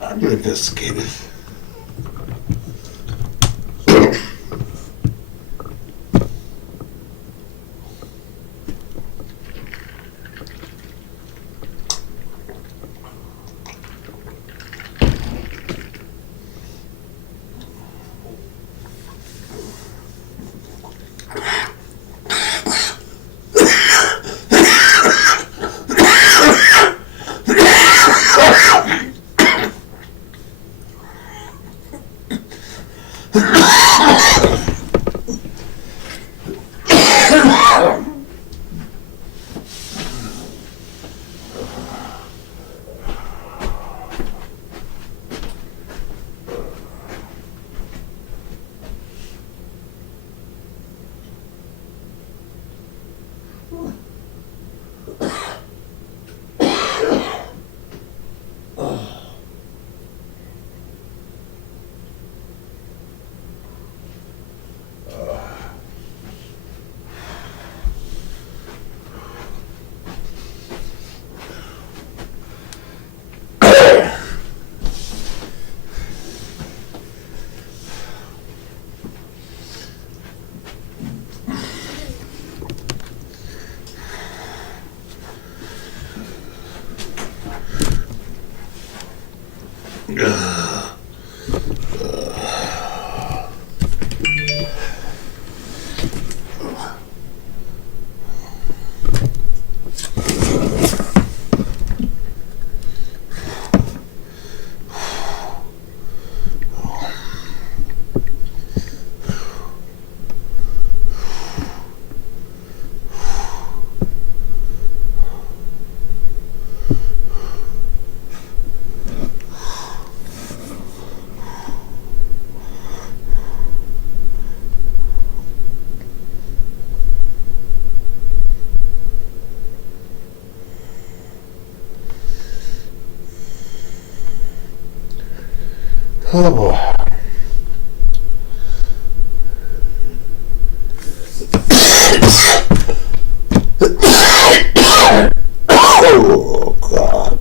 I'm an investigative. Oh boy. Oh God.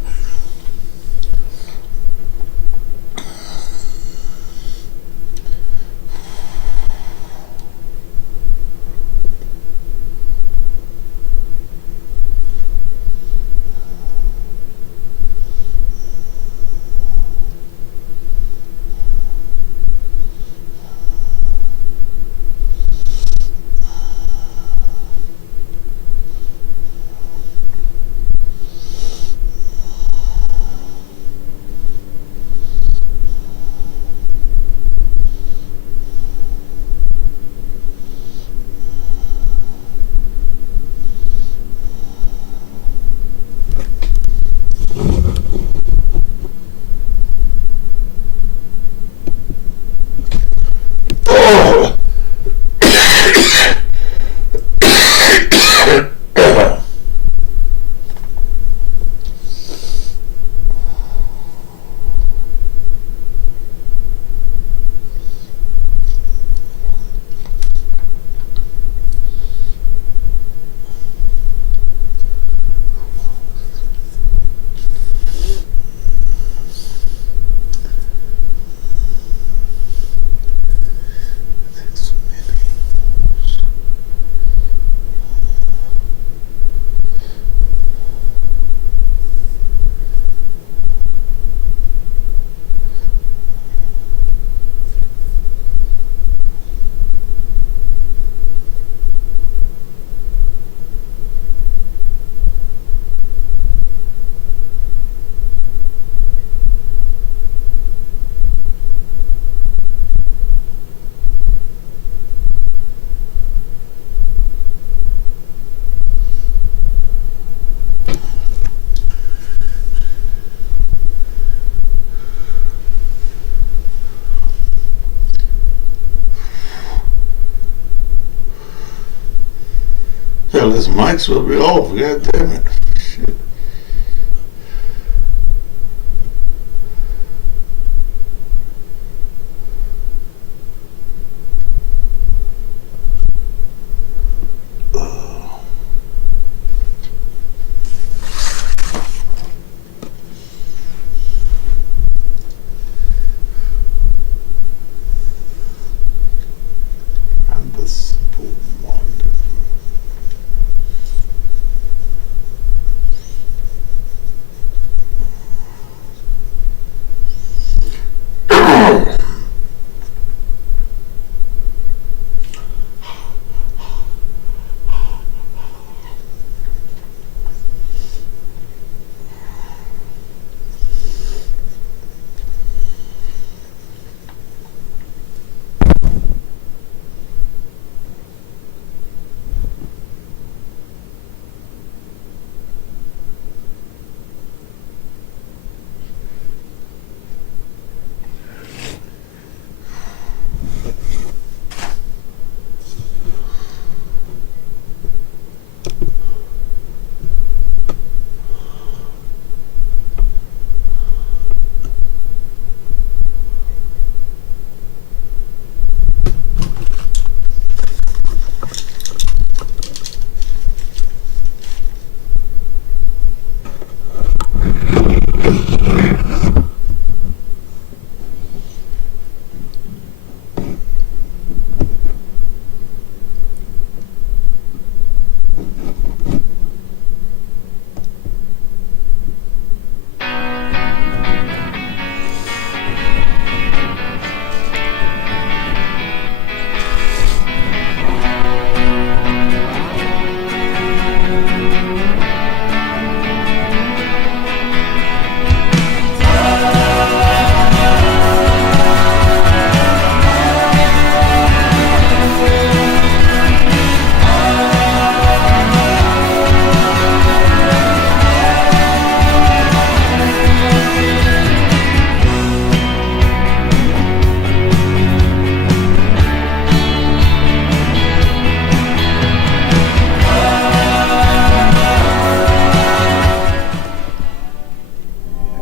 Hell, this mic's will be off. God damn it. Shit.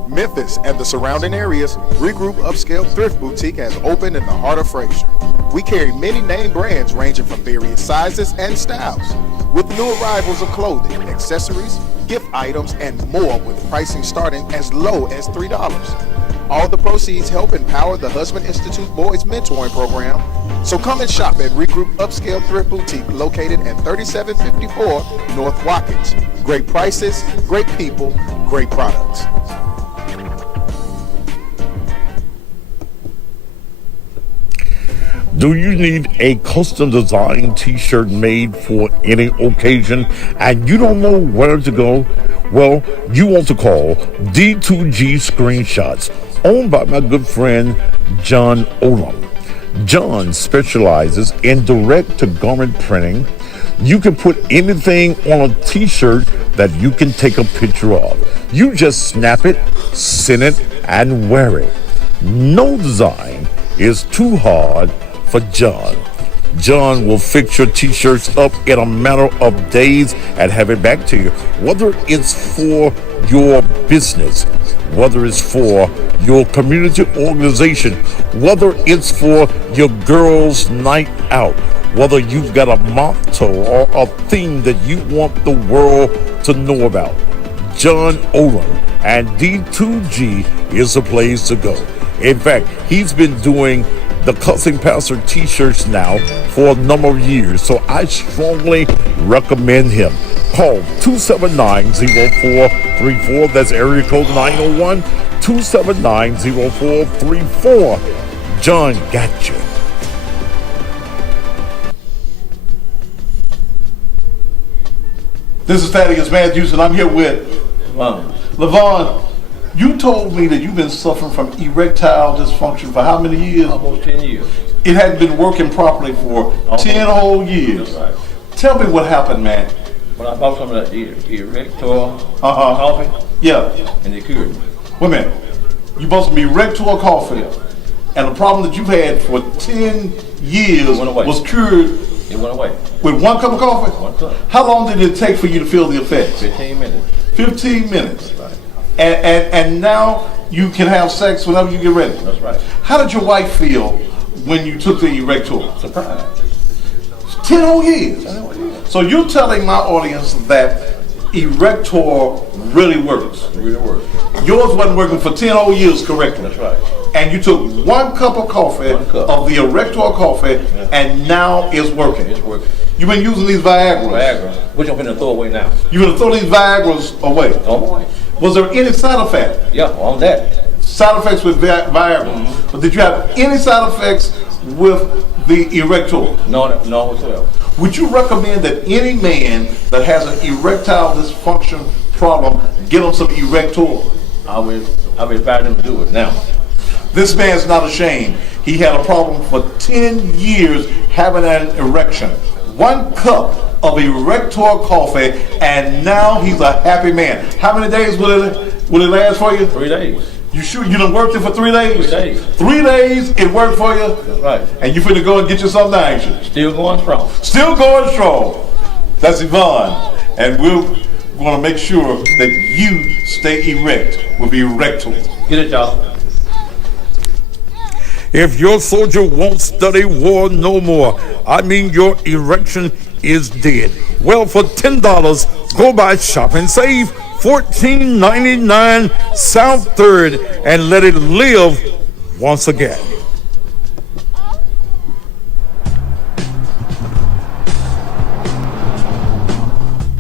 Memphis and the surrounding areas, Regroup Upscale Thrift Boutique has opened in the heart of Fraser. We carry many name brands ranging from various sizes and styles, with new arrivals of clothing, accessories, gift items, and more, with pricing starting as low as $3. All the proceeds help empower the Husband Institute Boys Mentoring Program. So come and shop at Regroup Upscale Thrift Boutique, located at 3754 North Watkins. Great prices, great people, great products. Do you need a custom designed t-shirt made for any occasion and you don't know where to go? Well, you want to call D2G Screenshots, owned by my good friend John Olam. John specializes in direct-to-garment printing. You can put anything on a t-shirt that you can take a picture of. You just snap it, send it, and wear it. No design is too hard for John. John will fix your t-shirts up in a matter of days and have it back to you. Whether it's for your business, whether it's for your community organization, whether it's for your girls' night out, whether you've got a motto or a theme that you want the world to know about, John Olam and D2G is the place to go. In fact, he's been doing the Cussing Pastor t-shirts now for a number of years, so I strongly recommend him. Call 279-0434. That's area code 901-279-0434. John got you. This is Thaddeus Matthews, and I'm here with Levon. You told me that you've been suffering from erectile dysfunction for how many years? Almost 10 years. It hadn't been working properly for 10 whole years. That's right. Tell me what happened, man. When I bought some of that Erector coffee, Yeah. and they cured me. Wait a minute. You bought some Erector coffee, and the problem that you've had for 10 years Went away. was cured It went away. with one cup of coffee? One cup. How long did it take for you to feel the effects? 15 minutes. 15 minutes. Right. And now you can have sex whenever you get ready. That's right. How did your wife feel when you took the Erector? Surprise. 10 whole years. So you're telling my audience that Erector really works. It really works. Yours wasn't working for 10 whole years correctly. That's right. And you took one cup of coffee, One cup. of the Erector coffee, and now it's working. It's working. You've been using these Viagra. Viagra, which I'm going to throw away now. You're going to throw these Viagras away. On my way. Was there any side effect? Yeah, on that. Side effects with Viagra. But did you have any side effects with the Erector? No whatsoever. Would you recommend that any man that has an erectile dysfunction problem get him some Erector? I would advise them to do it now. This man's not ashamed. He had a problem for 10 years having an erection. One cup of Erector coffee, and now he's a happy man. How many days will it last for you? 3 days. You sure you done worked it for 3 days? 3 days. 3 days it worked for you? That's right. And you finna go and get you something now, ain't you? Still going strong. Still going strong. That's Yvonne. And we're gonna make sure that you stay erect with Erector. Get it, y'all. If your soldier won't study war no more, I mean your erection is dead. Well, for $10, go buy Shop and Save 1499 South 3rd, and let it live once again.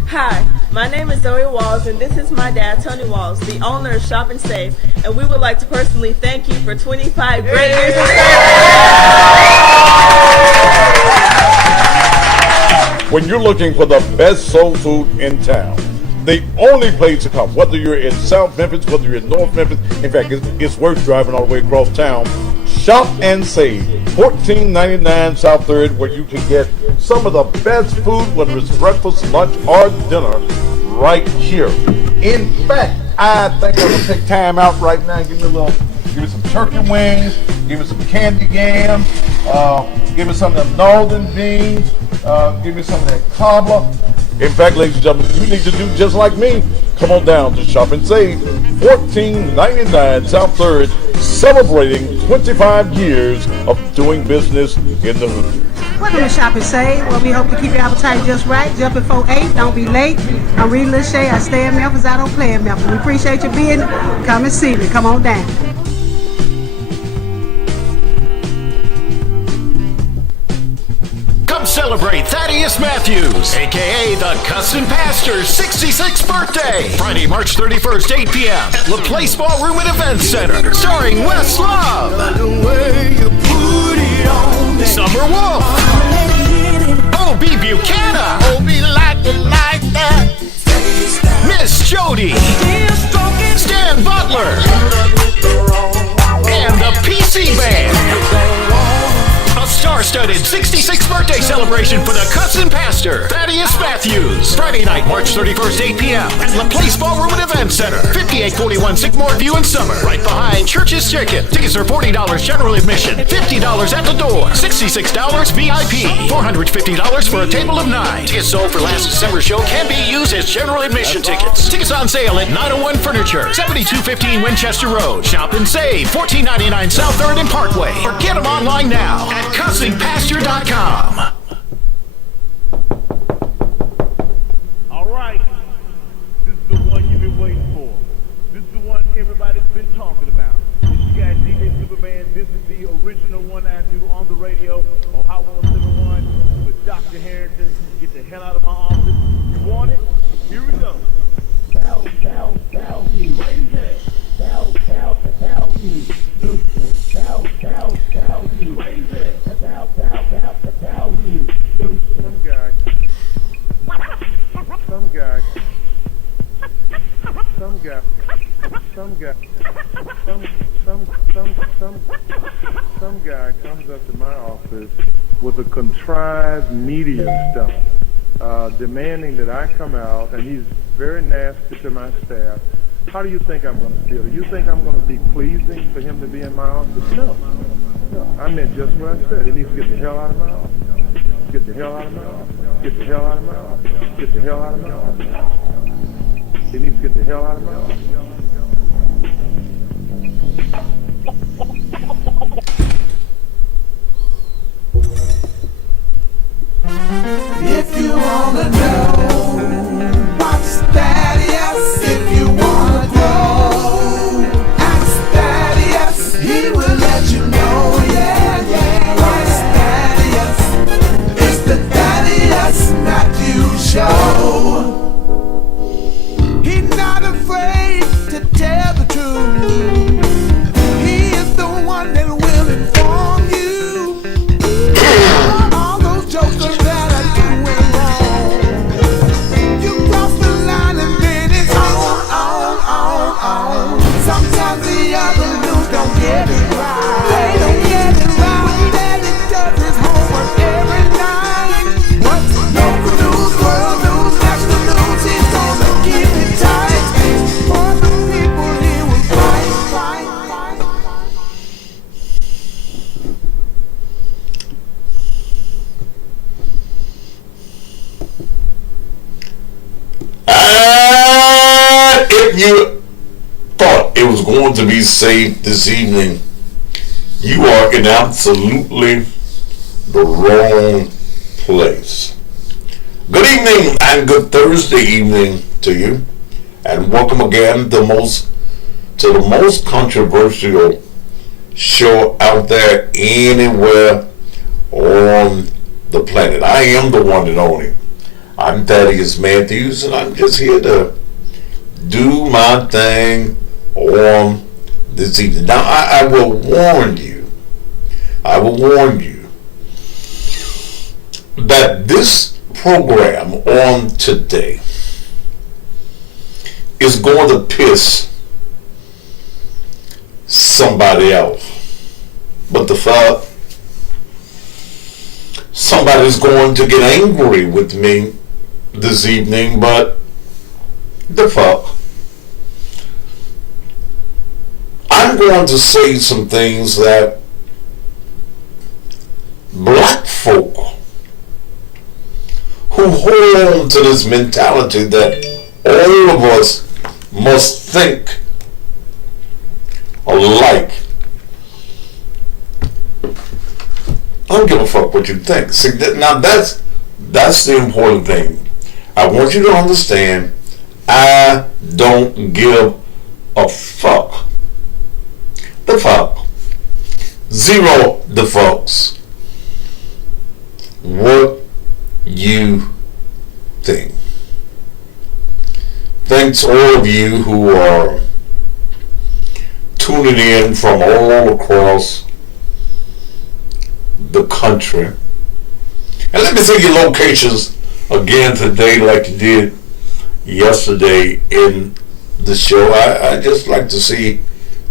Hi, my name is Zoe Walls, and this is my dad, Tony Walls, the owner of Shop and Save, and we would like to personally thank you for 25 great years of service. When you're looking for the best soul food in town, the only place to come, whether you're in South Memphis, whether you're in North Memphis, in fact, it's worth driving all the way across town. Shop and Save, 1499 South 3rd, where you can get some of the best food, whether it's breakfast, lunch, or dinner, right here. In fact, I think I'm gonna take time out right now and give me some turkey wings, give me some candy yams, give me some of the northern beans, give me some of that cobbler. In fact, ladies and gentlemen, you need to do just like me. Come on down to Shop and Save, 1499 South 3rd, celebrating 25 years of doing business in the hood. Welcome to Shop and Save, where we hope to keep your appetite just right. Jump before 8, don't be late. I'm Rita Lachey. I stay in Memphis, I don't play in Memphis. We appreciate you being here. Come and see me. Come on down. Come celebrate Thaddeus Matthews, a.k.a. the Custom Pastor's 66th birthday. Friday, March 31st, 8 p.m. at La Place Ballroom and Event Center. Starring Wes Love, Summer Wolf, O.B. Buchanan, Miss Jody, Stan Butler, and the PC Band. A star-studded 66th birthday celebration for the Custom Pastor, Thaddeus Matthews. Friday night, March 31st, 8 p.m. at La Place Ballroom and Event Center, 5841 Sycamore View in Summer, right behind Church's Chicken. Tickets are $40 general admission, $50 at the door, $66 VIP, $450 for a table of 9. Tickets sold for last December show can be used as general admission tickets. Tickets on sale at 901 Furniture, 7215 Winchester Road. Shop and Save, 1499 South 3rd and Parkway. Or get them online now at CustomPasture.com. All right, this is the one you've been waiting for. This is the one everybody's been talking about. This you got DJ Superman. This is the original one I do on the radio on Hot 107.1 with Dr. Harrington. Get the hell out of my office. You want it? Here we go. Tell me. Raise it. Tell me. Tell me. Raise it. Tell me. Some guy. Some guy comes up to my office with a contrived media stunt, demanding that I come out, and he's very nasty to my staff. How do you think I'm going to feel? Do you think I'm going to be pleasing for him to be in my office? No. I meant just what I said. He needs to get the hell out of my office. Get the hell out of my office. Get the hell out of my office. Get the hell out of my office. He needs to get the hell out of my office. If you wanna know what's Thaddeus, if you wanna grow, ask Thaddeus, he will let you know, yeah. What's Thaddeus? It's the Thaddeus Matthews Show. He's not afraid to tell the truth. He is the one that will inform you. All those jokers that are doing wrong. You cross the line and then it's on. Sometimes the other news don't get it right. They don't get it right. Daddy does his homework every night. What's local news, world news, national news? He's gonna keep it tight. For the people he will fight. If you thought it was going to be safe this evening, you are in absolutely the wrong place. Good evening and good Thursday evening to you. and welcome again to the most controversial show out there anywhere on the planet. I am the one and only. I'm Thaddeus Matthews, and I'm just here to do my thing on this evening. Now, I will warn you that this program on today is going to piss somebody else. But the fuck, somebody's going to get angry with me this evening, but the fuck. I'm going to say some things that black folk who hold on to this mentality that all of us must think alike. I don't give a fuck what you think. See, now that's the important thing. I want you to understand, I don't give a fuck. The fuck. Zero the fucks. What you think. Thanks all of you who are tuning in from all across the country. And let me say your locations again today like you did yesterday in the show. I just like to see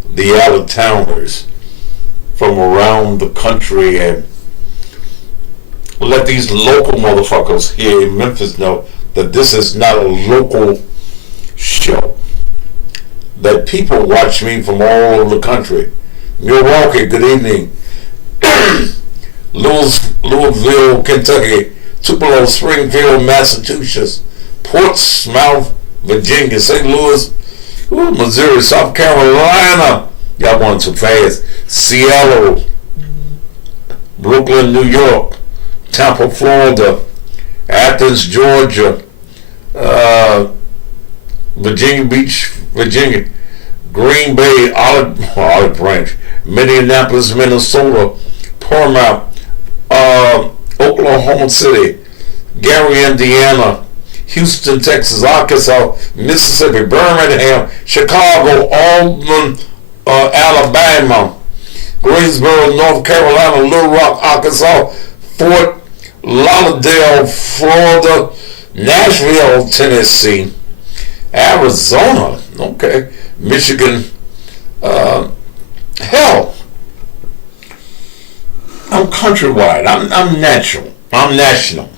the out-of-towners from around the country and let these local motherfuckers here in Memphis know that this is not a local show. That people watch me from all over the country. Milwaukee, good evening. Louisville, Kentucky, Tupelo, Springfield, Massachusetts, Portsmouth, Virginia, St. Louis, Missouri, South Carolina. Y'all going too fast. Seattle, Brooklyn, New York, Tampa, Florida, Athens, Georgia, Virginia Beach, Virginia, Green Bay, Olive Branch, Minneapolis, Minnesota, Paramount, Oklahoma City, Gary, Indiana, Houston, Texas, Arkansas, Mississippi, Birmingham, Chicago, Auburn, Alabama, Greensboro, North Carolina, Little Rock, Arkansas, Fort Lauderdale, Florida, Nashville, Tennessee, Arizona, okay, Michigan, hell, I'm countrywide, I'm national.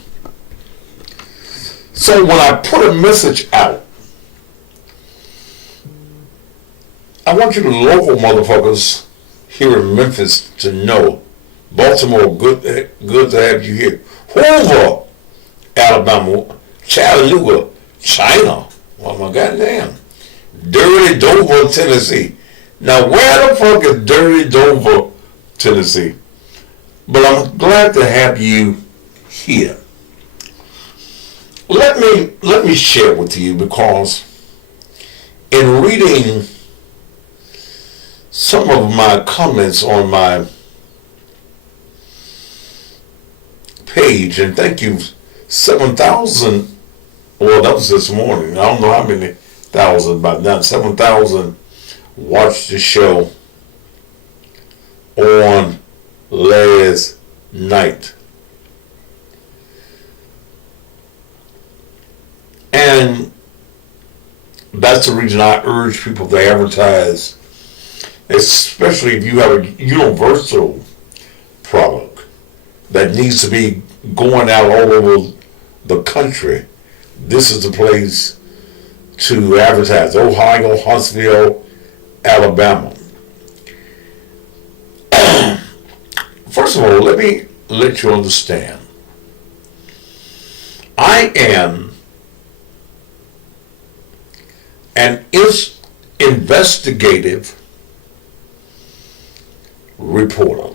So when I put a message out, I want you to local motherfuckers here in Memphis to know, Baltimore, good to have you here. Hoover, Alabama, Chattanooga, China, oh my goddamn, Dirty Dover, Tennessee. Now where the fuck is Dirty Dover, Tennessee? But I'm glad to have you here. Let me share with you, because in reading some of my comments on my page, and thank you, 7,000, well, that was this morning, I don't know how many thousand, but now 7,000 watched the show on last night. And that's the reason I urge people to advertise, especially if you have a universal product that needs to be going out all over the country. This is the place to advertise. Ohio, Huntsville, Alabama. First of all, let me let you understand. I am an investigative reporter.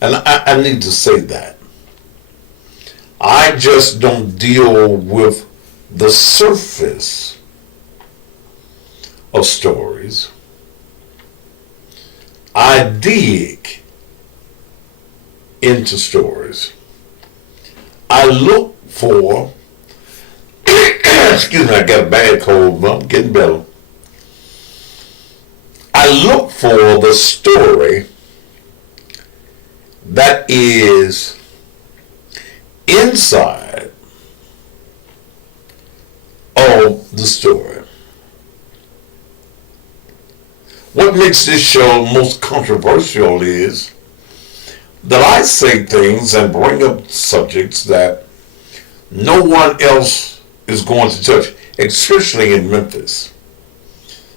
And I need to say that. I just don't deal with the surface of stories. I dig into stories. I look for, excuse me, I got a bad cold, but I'm getting better. I look for the story that is inside of the story. What makes this show most controversial is that I say things and bring up subjects that no one else is going to touch, especially in Memphis,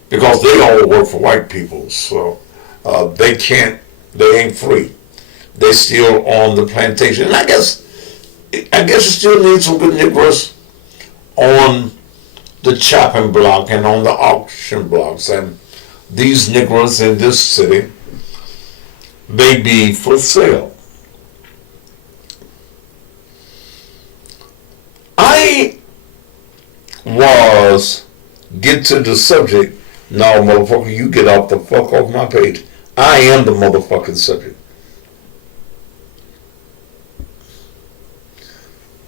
because they all work for white people, so they ain't free. They still on the plantation. And I guess you still need some good Negroes on the chopping block and on the auction blocks. And these Negroes in this city, they be for sale. Get to the subject. No, motherfucker, you get off the fuck off my page. I am the motherfucking subject.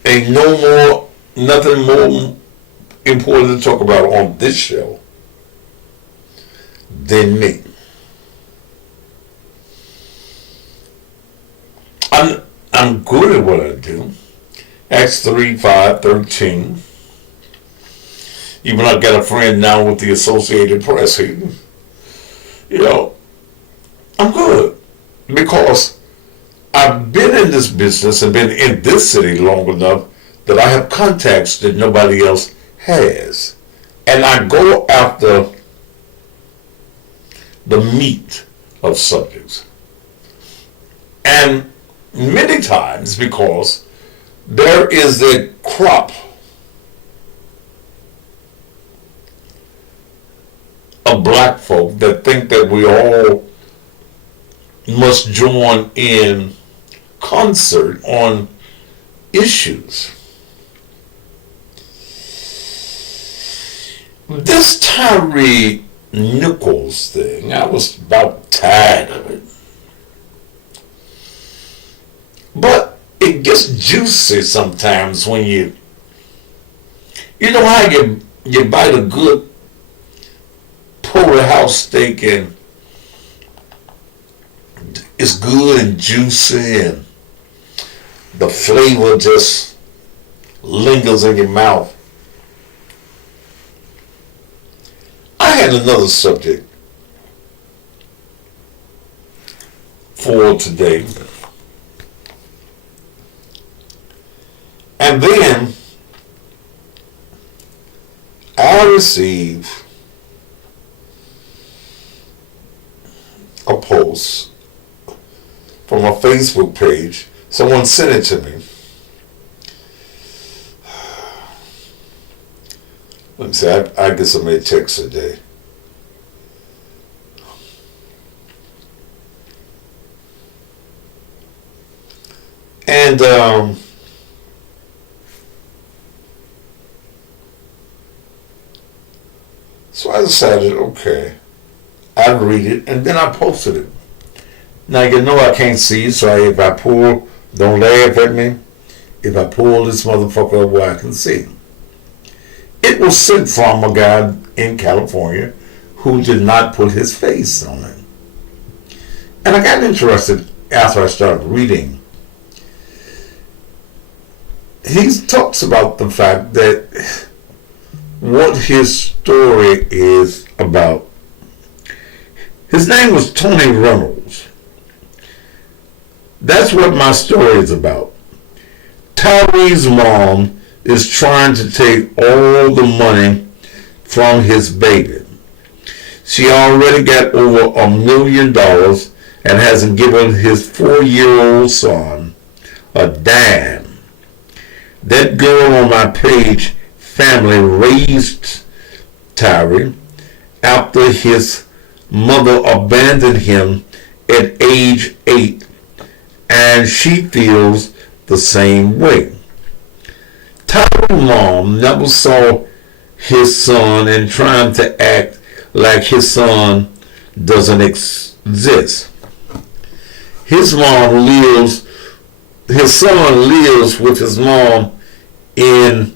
Ain't nothing more important to talk about on this show than me. I'm good at what I do. Acts 3:5-13. Even I got a friend now with the Associated Press here. You know, I'm good because I've been in this business and been in this city long enough that I have contacts that nobody else has. And I go after the meat of subjects. And many times because there is a crop of black folk that think that we all must join in concert on issues. This Tyre Nichols thing, I was about tired of it. But it gets juicy sometimes when you know how you bite a good porterhouse steak and it's good and juicy and the flavor just lingers in your mouth. I had another subject for today. And then I received a post from a Facebook page. Someone sent it to me. Let me see, I guess I made text today. And so I decided, okay, I'd read it, and then I posted it. Now, you know I can't see, so if I pull, don't laugh at me, if I pull this motherfucker up where I can see. It was sent from a guy in California who did not put his face on it. And I got interested after I started reading. He talks about the fact that what his story is about. His name was Tony Reynolds. That's what my story is about. Tyre's mom is trying to take all the money from his baby. She already got over $1 million and hasn't given his 4-year-old son a dime. That girl on my page, family, raised Tyre after his mother abandoned him at age 8, and she feels the same way. Tyre's mom never saw his son and trying to act like his son doesn't exist. His son lives with his mom in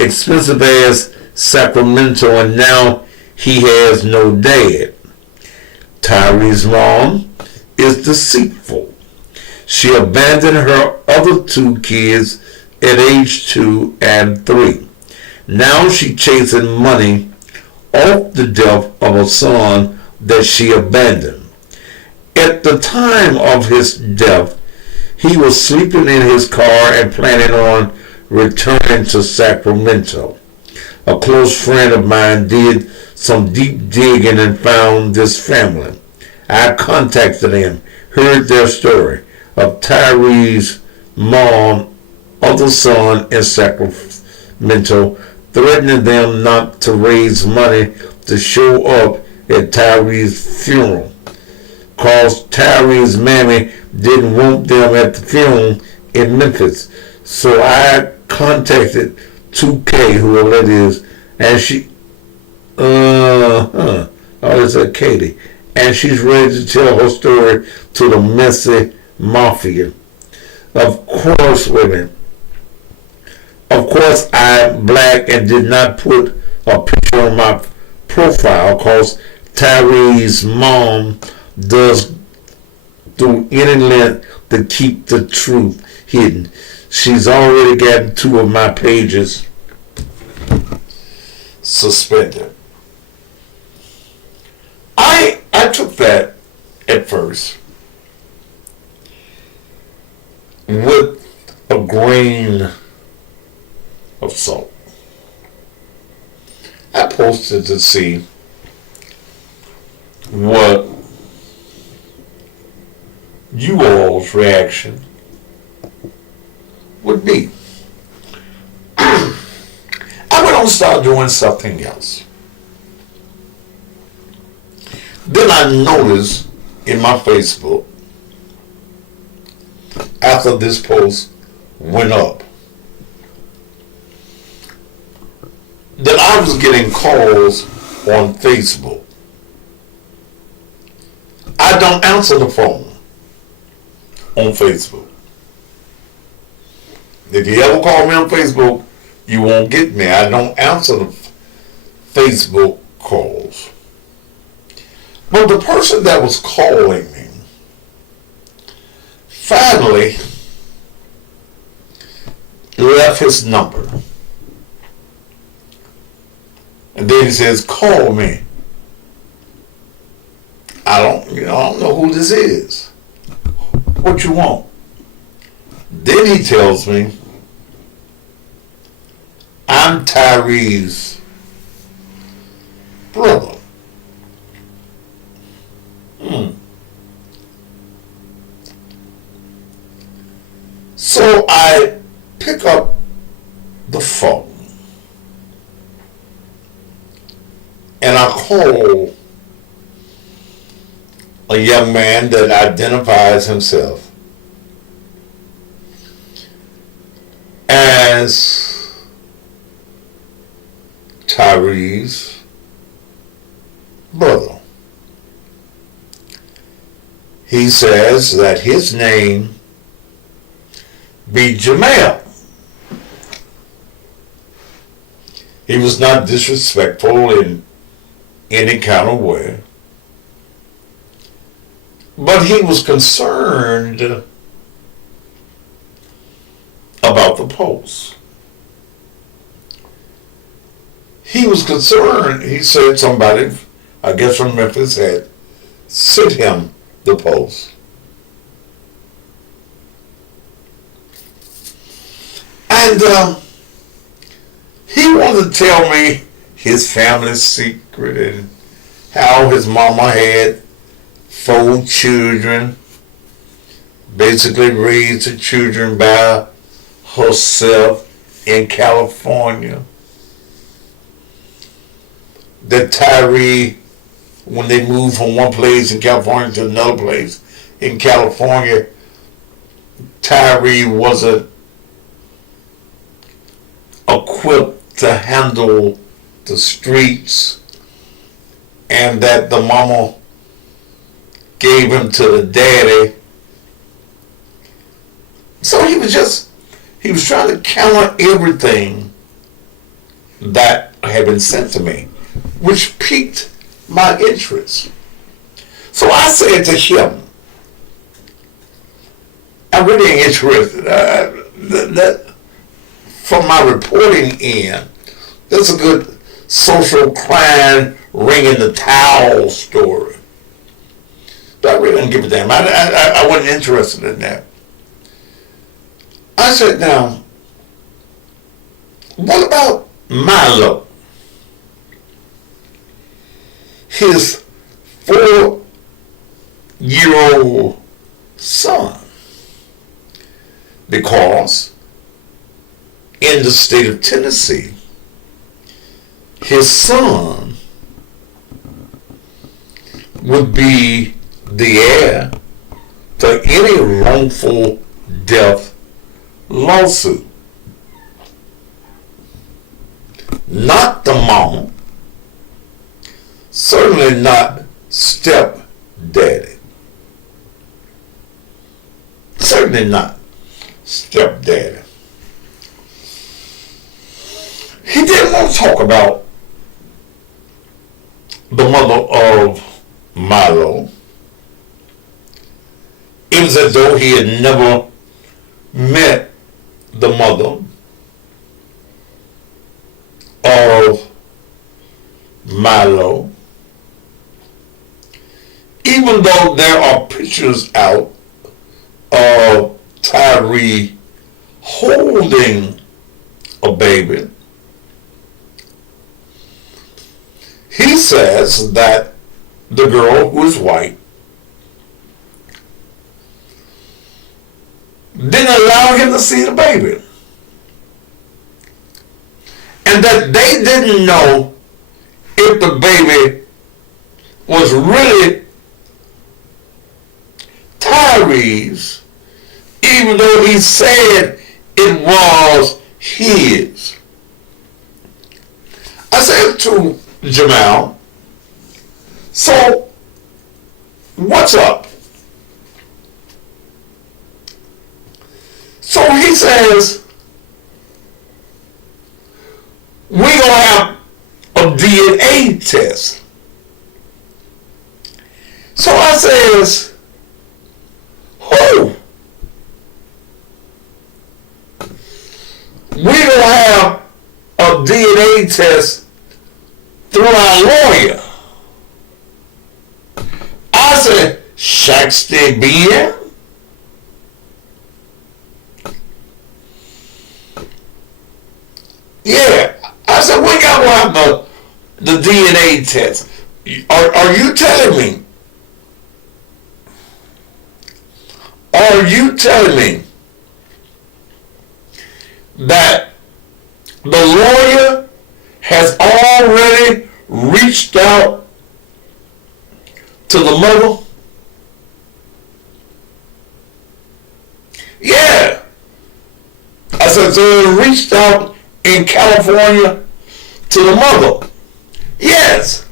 expensive ass Sacramento, and now he has no dad. Tyre's mom is deceitful. She abandoned her other two kids at age 2 and 3. Now she's chasing money off the death of a son that she abandoned. At the time of his death, he was sleeping in his car and planning on returning to Sacramento. A close friend of mine did some deep digging and found this family. I contacted them, heard their story of Tyre's mom, other son in Sacramento, threatening them not to raise money to show up at Tyre's funeral, cause Tyre's mammy didn't want them at the funeral in Memphis. So I contacted 2K, whoever that is, and she, it's a Katie, and she's ready to tell her story to the messy mafia. Of course, women. Of course, I'm black and did not put a picture on my profile because Tyre's mom does do any length to keep the truth hidden. She's already gotten 2 of my pages suspended. I took that at first with a grain of salt. I posted to see what you all's reaction would be. I went on to start doing something else. Then I noticed in my Facebook, after this post went up, that I was getting calls on Facebook. I don't answer the phone on Facebook. If you ever call me on Facebook, you won't get me. I don't answer the Facebook calls. But the person that was calling me finally left his number. And then he says, call me. I don't know who this is. What you want? Then he tells me, I'm Tyre's brother. So I pick up the phone and I call a young man that identifies himself as Tyre's brother. He says that his name be Jamel. He was not disrespectful in any kind of way, but he was concerned about the post. He was concerned. He said somebody, I guess from Memphis, had sent him the post. And he wanted to tell me his family's secret and how his mama had 4 children, basically raised the children by herself in California. That Tyre, when they moved from one place in California to another place in California, Tyre wasn't equipped to handle the streets, and that the mama gave him to the daddy. So he was trying to counter everything that had been sent to me, which piqued my interest. So I said to him, I'm really interested. From my reporting end, that's a good social crime ringing the towel story. But I really didn't give a damn. I wasn't interested in that. I said, now, what about Milo? His 4-year-old son. Because in the state of Tennessee, his son would be the heir to any wrongful death lawsuit. Not the mama, certainly not stepdaddy. Certainly not stepdaddy. He didn't want to talk about the mother of Milo. It was as though he had never met the mother of Milo. Even though there are pictures out of Tyre holding a baby, he says that the girl, who is white, didn't allow him to see the baby. And that they didn't know if the baby was really Tyre's, even though he said it was his. I said to Jamal, so what's up? So he says, we're going to have a DNA test. So I says, who? We're going to have a DNA test through our lawyer. I said, Shakespeare. Yeah. I said, we got to have the DNA test. Are you telling me? Are you telling me that the lawyer has already reached out to the mother? Yeah. I said, so they reached out in California to the mother. Yes.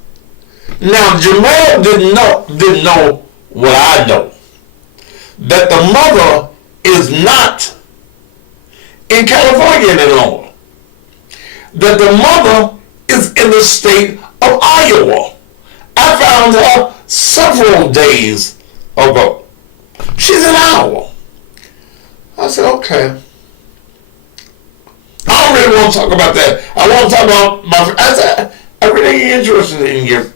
Now Jamal didn't know what I know. That the mother is not in California any longer. That the mother is in the state of Iowa. I found her several days ago. She's in Iowa. I said, okay. I don't really want to talk about that. I want to talk about my. I said, I'm really interested in your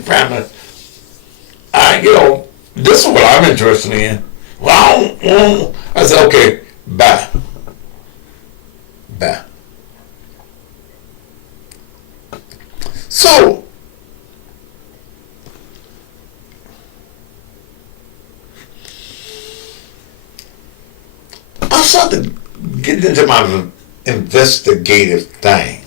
family. This is what I'm interested in. Well, I said, okay, bye. So, I started getting into my investigative thing.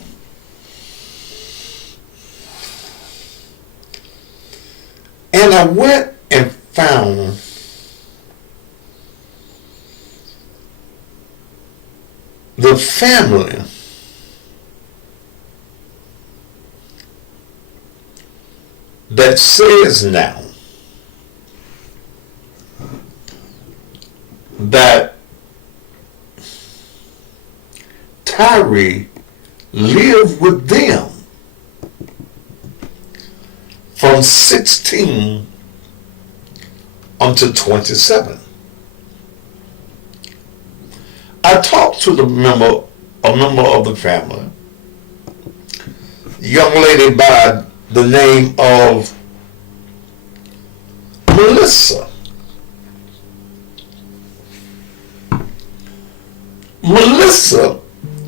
And I went and found the family that says now that Tyre lived with them from 16 until 27. I talked to a member of the family, a young lady by the name of Melissa. Melissa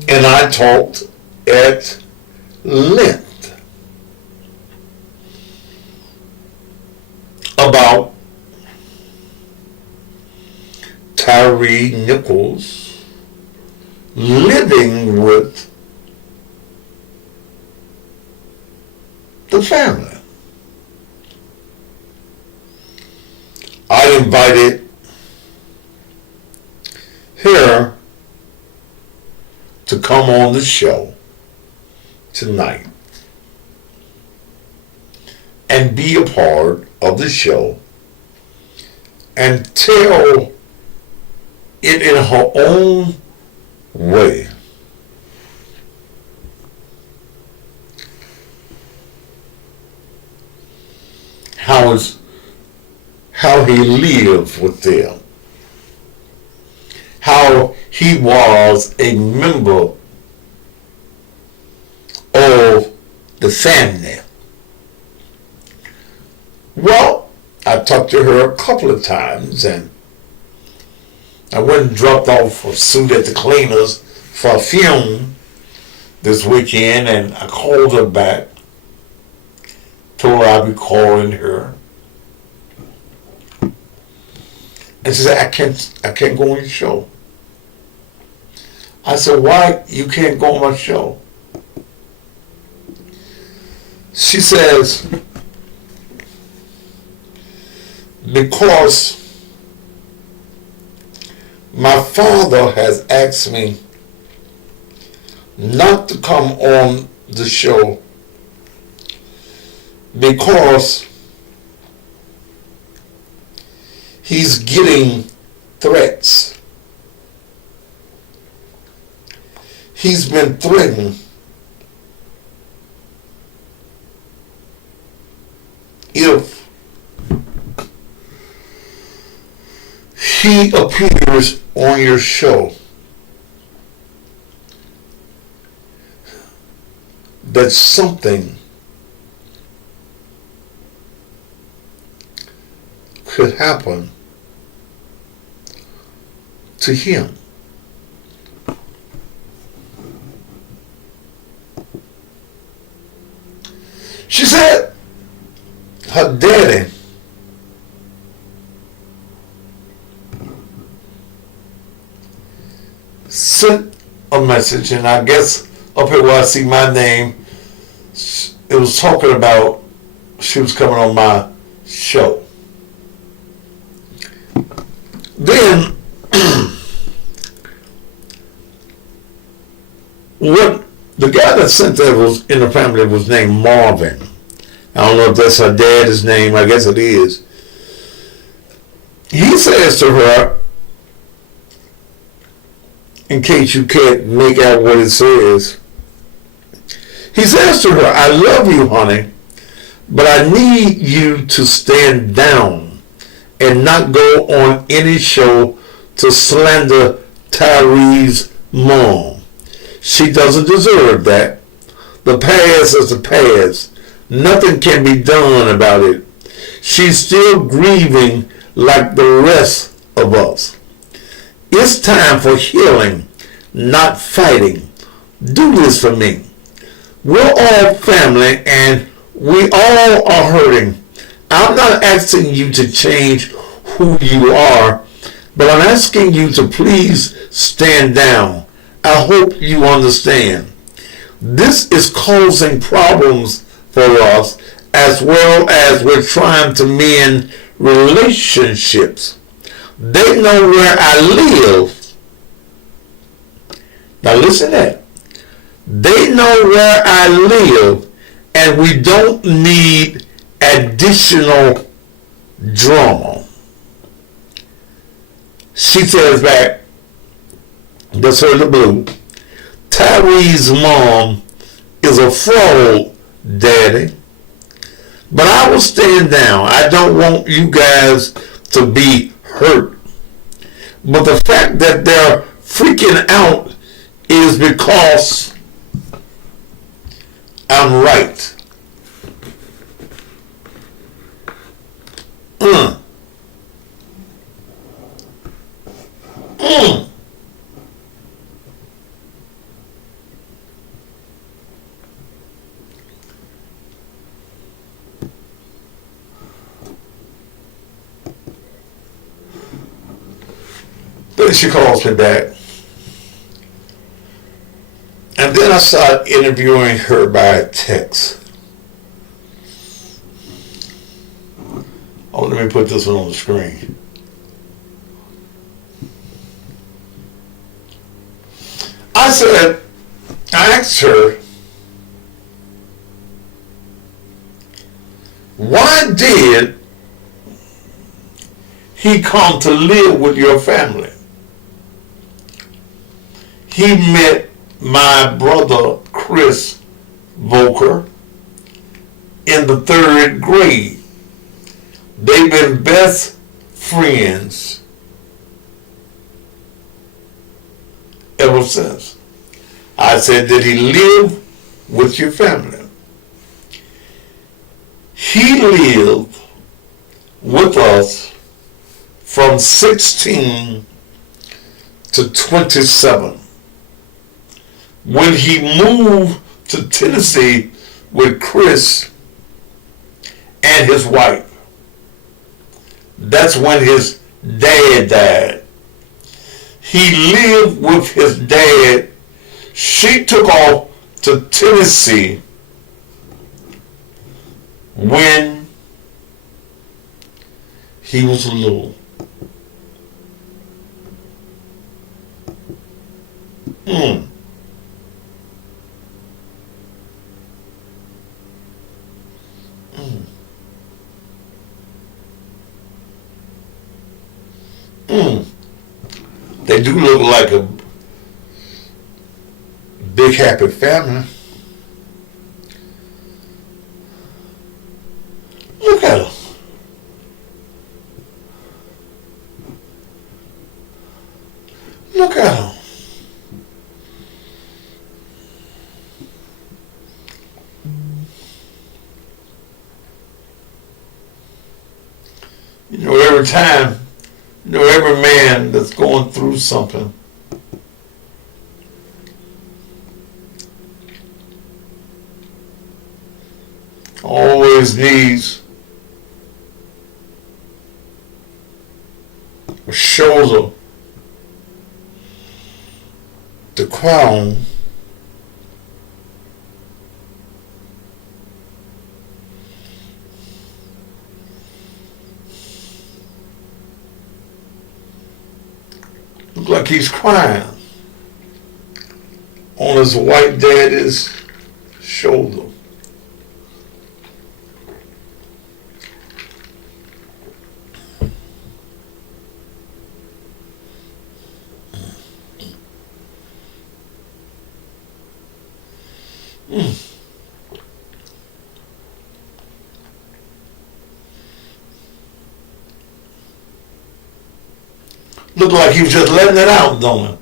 and I talked at length about Tyre Nichols living with the family. I invited her to come on the show tonight and be a part of the show and tell it in her own way. How he lived with them. How he was a member of the family. Well, I talked to her a couple of times, and I went and dropped off a suit at the cleaners for a film this weekend, and I called her back, told her I'd be calling her. And she said, I can't go on your show. I said, why you can't go on my show? She says, because my father has asked me not to come on the show because he's getting threats. He's been threatened if he appears on your show that something could happen to him. She said her daddy sent a message, and I guess up here where I see my name, it was talking about she was coming on my show. Then what the guy that sent that was in the family was named Marvin. I don't know if that's her dad's name. I guess it is. He says to her, in case you can't make out what it says, he says to her, I love you, honey, but I need you to stand down and not go on any show to slander Tyre's mom. She doesn't deserve that. The past is the past. Nothing can be done about it. She's still grieving like the rest of us. It's time for healing, not fighting. Do this for me. We're all family and we all are hurting. I'm not asking you to change who you are, but I'm asking you to please stand down. I hope you understand. This is causing problems for us as well as we're trying to mend relationships. They know where I live. Now listen to that. They know where I live, and we don't need additional drama. She says back, that's her in the blue, Tyre's mom is a fraud, Daddy. But I will stand down. I don't want you guys to be hurt. But the fact that they're freaking out is because I'm right. Then she calls me back. And then I started interviewing her by text. Oh, let me put this one on the screen. I asked her, why did he come to live with your family? He met my brother Chris Volker in the 3rd grade. They've been best friends ever since. I said, did he live with your family? He lived with us from 16 to 27. When he moved to Tennessee with Chris and his wife, that's when his dad died. He lived with his dad. She took off to Tennessee when he was little. They do look like a big happy family. Look at them. Look at them. You know, every time, you know, every man that's going through something, always needs a shoulder to cry on. Look like he's crying on his white daddy's shoulder. Look like he was just letting it out, don't it?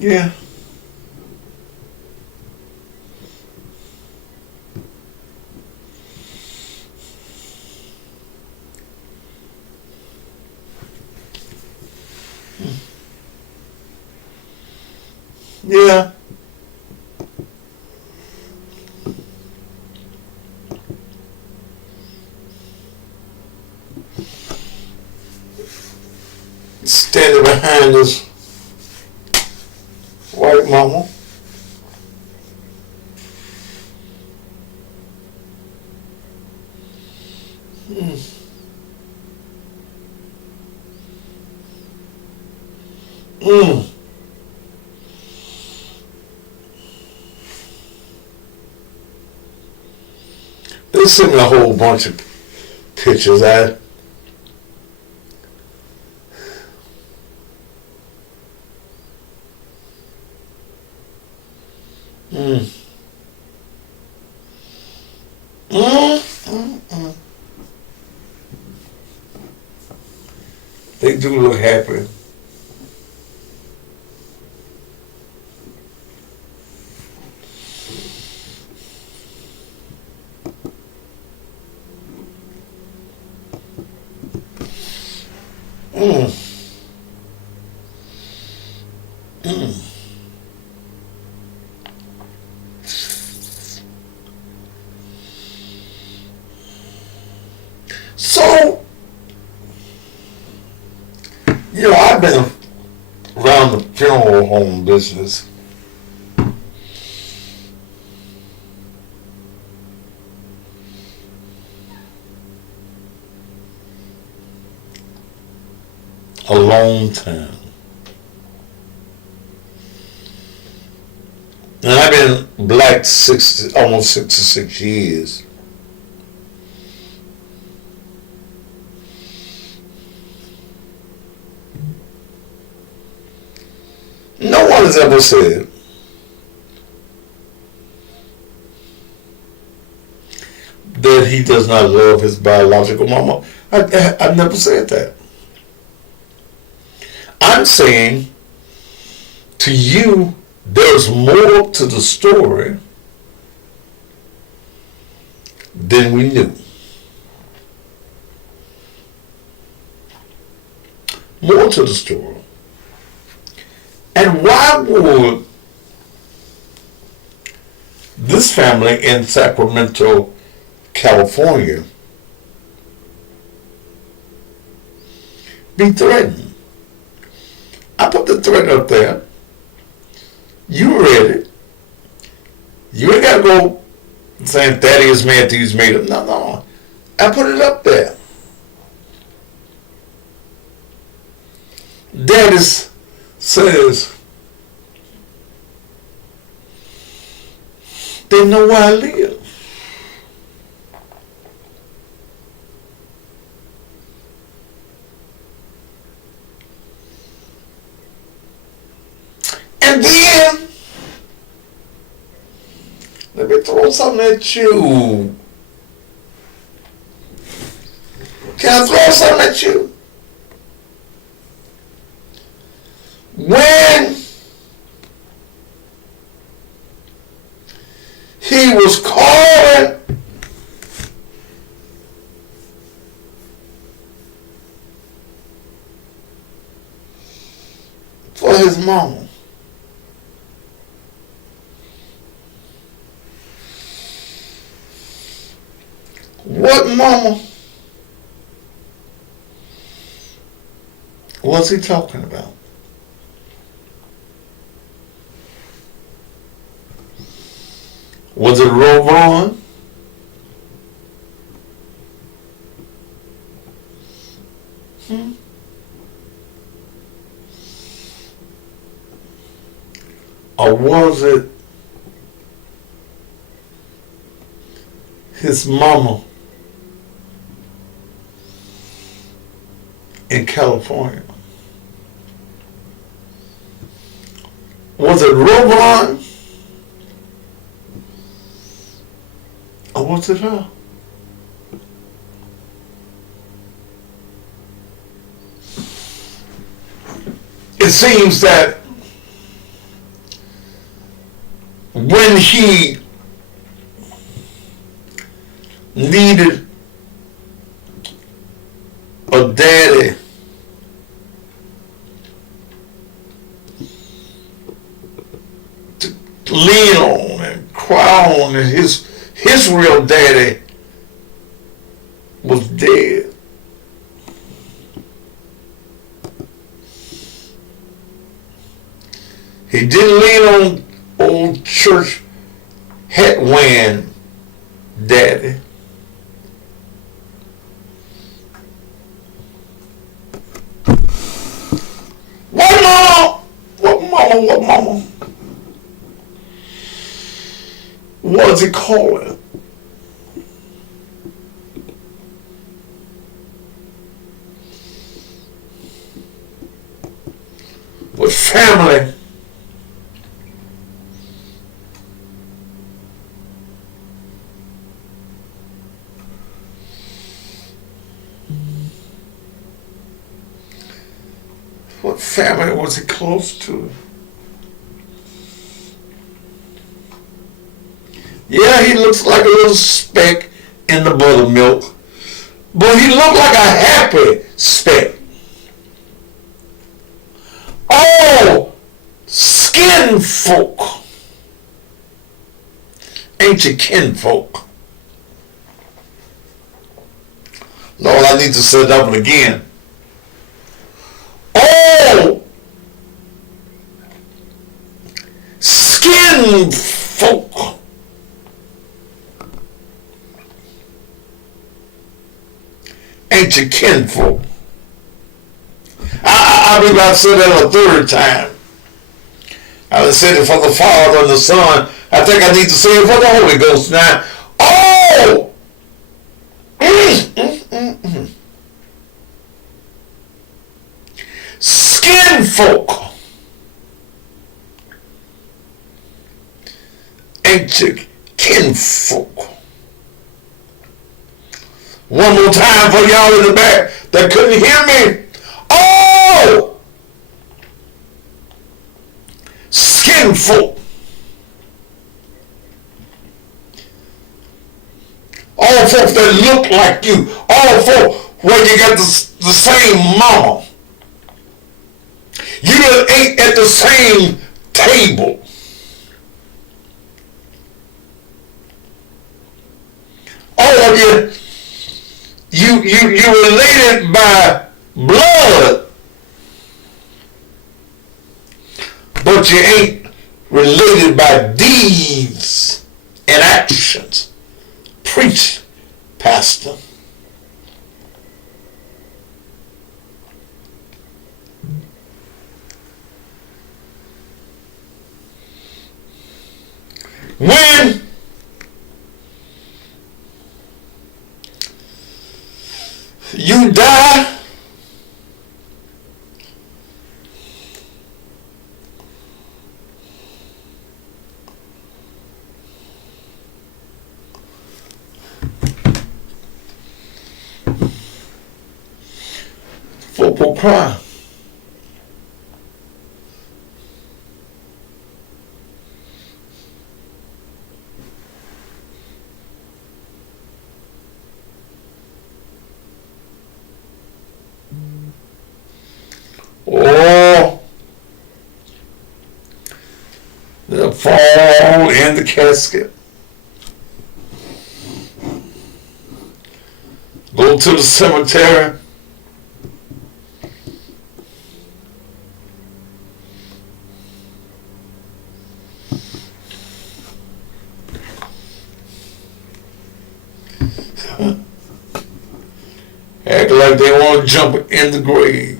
Yeah. Yeah. Standing behind his white mama. They sent me a whole bunch of pictures. They do look happy. So, I've been around the funeral home business a long time. And I've been black almost 66 years. No one has ever said that he does not love his biological mama. I've never said that. I'm saying to you, there's more to the story than we knew. More to the story. And why would this family in Sacramento, California, be threatened? I put the threat up there. You read it. You ain't got to go saying Thaddeus Matthews made it. No. I put it up there. Daddy says, they know where I live. And then, let me throw something at you. Can I throw something at you? When he was calling for his mama, what mama was he talking about? Was it Rovon? Or was it his mama in California? Was it Rovon? Or was it her? It seems that when he needed a daddy to lean on and cry on, and his real daddy was dead. He didn't lean on old church hat wearing daddy. What mama was he calling family was he close to? Yeah, he looks like a little speck in the buttermilk, but he looked like a happy speck. Oh, skin folk. Ain't you kinfolk? Lord, I need to set that one again. Oh, skin folk. Ain't you kinfolk? I believe I said that a third time. I said it for the Father and the Son. I think I need to say it for the Holy Ghost now. Oh! Skin folk. Ain't you kinfolk? One more time for y'all in the back that couldn't hear me. Oh! Skin folk. All folks that look like you. All folks where you got the same mama. You done ate at the same table. All of you related by blood, but you ain't related by deeds and actions. Preach, Pastor. When you die, folk will cry. Or they'll fall in the casket. Go to the cemetery. Act like they want to jump in the grave.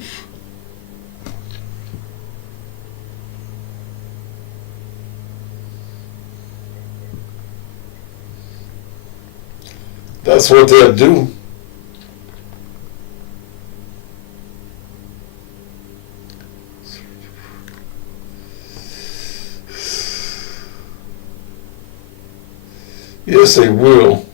That's what they'll do. Yes, they will.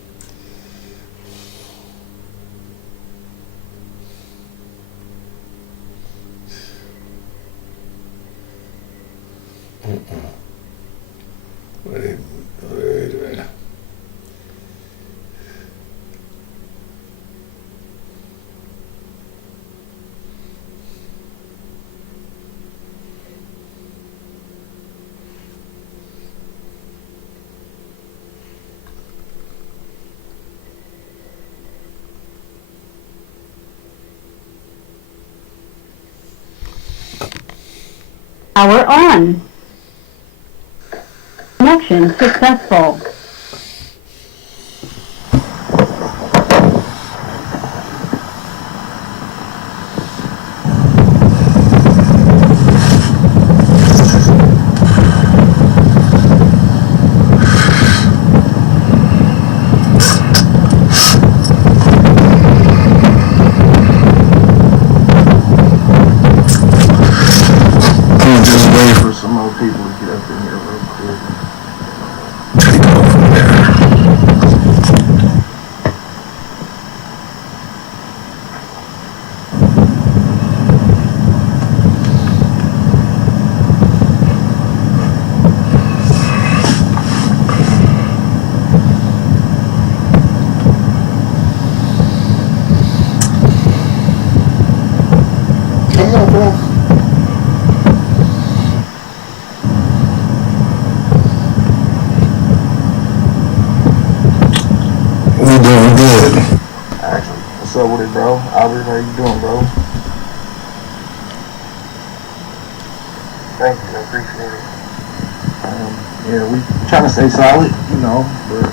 Wait a minute. Power on. Connection successful. people to get up in here real quick. Take off from there. What's up with it, bro? Albert, how you doing, bro? Thank you, I appreciate it. Yeah, we trying to stay solid, you know, but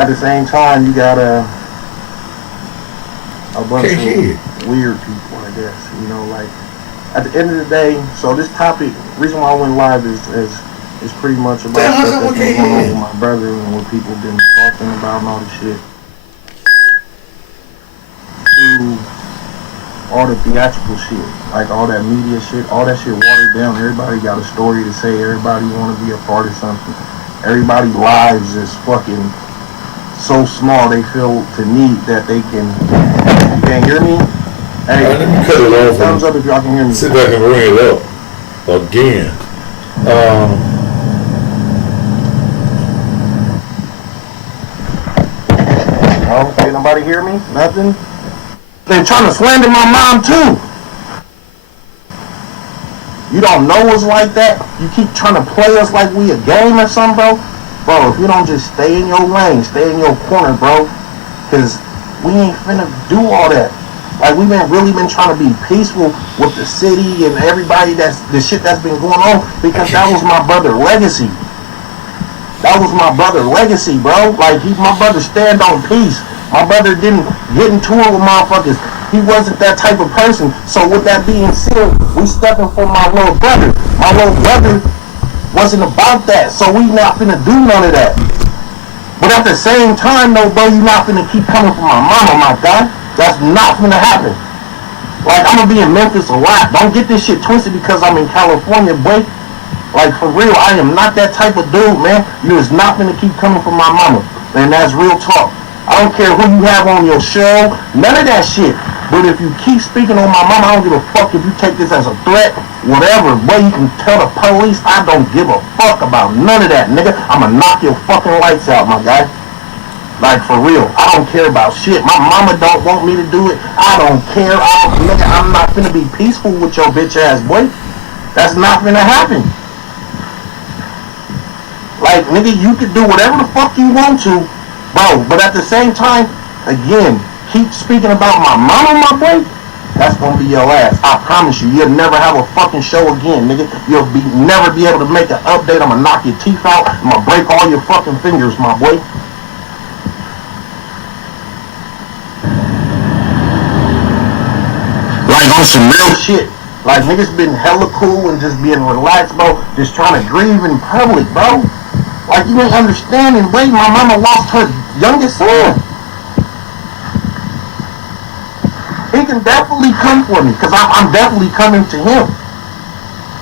at the same time, you got a bunch of weird people, I guess, you know, like, at the end of the day, so this topic, reason why I went live is pretty much about stuff that's been going on with my brother and what people been talking about and all this shit. To all the theatrical shit, like all that media shit, all that shit watered down. Everybody got a story to say. Everybody want to be a part of something. Everybody's lives is fucking so small. They feel to need that they can. You can't hear me? Hey, let me cut it off. Thumbs up if y'all can hear me. Sit back and bring it up again. Oh, can't nobody hear me? Nothing? They're trying to slander my mom too. You don't know us like that? You keep trying to play us like we a game or something, bro? Bro, if you don't just stay in your lane, stay in your corner, bro. Cause we ain't finna do all that. Like we've really been trying to be peaceful with the city and everybody the shit that's been going on because that was my brother's legacy. That was my brother's legacy, bro. Like my brother stand on peace. My brother didn't get into it with motherfuckers. He wasn't that type of person. So with that being said, we stepping for my little brother. My little brother wasn't about that. So we not finna do none of that. But at the same time though, bro, you not finna keep coming for my mama, my guy. That's not finna happen. Like I'm gonna be in Memphis a lot. Don't get this shit twisted because I'm in California, boy. Like for real, I am not that type of dude, man. You is not finna keep coming for my mama. And that's real talk. I don't care who you have on your show, none of that shit. But if you keep speaking on my mama, I don't give a fuck if you take this as a threat, whatever. Boy, you can tell the police I don't give a fuck about none of that, nigga. I'ma knock your fucking lights out, my guy. Like, for real. I don't care about shit. My mama don't want me to do it. I don't care. Nigga, I'm not finna be peaceful with your bitch ass, boy. That's not finna happen. Like, nigga, you can do whatever the fuck you want to, bro, but at the same time, again, keep speaking about my mama, my boy, that's gonna be your ass. I promise you, you'll never have a fucking show again, nigga. You'll never be able to make an update. I'm gonna knock your teeth out. I'm gonna break all your fucking fingers, my boy. Like on some real shit. Like niggas been hella cool and just being relaxed, bro. Just trying to grieve in public, bro. Like you ain't understanding, wait, my mama lost her youngest son. He can definitely come for me, because I'm definitely coming to him.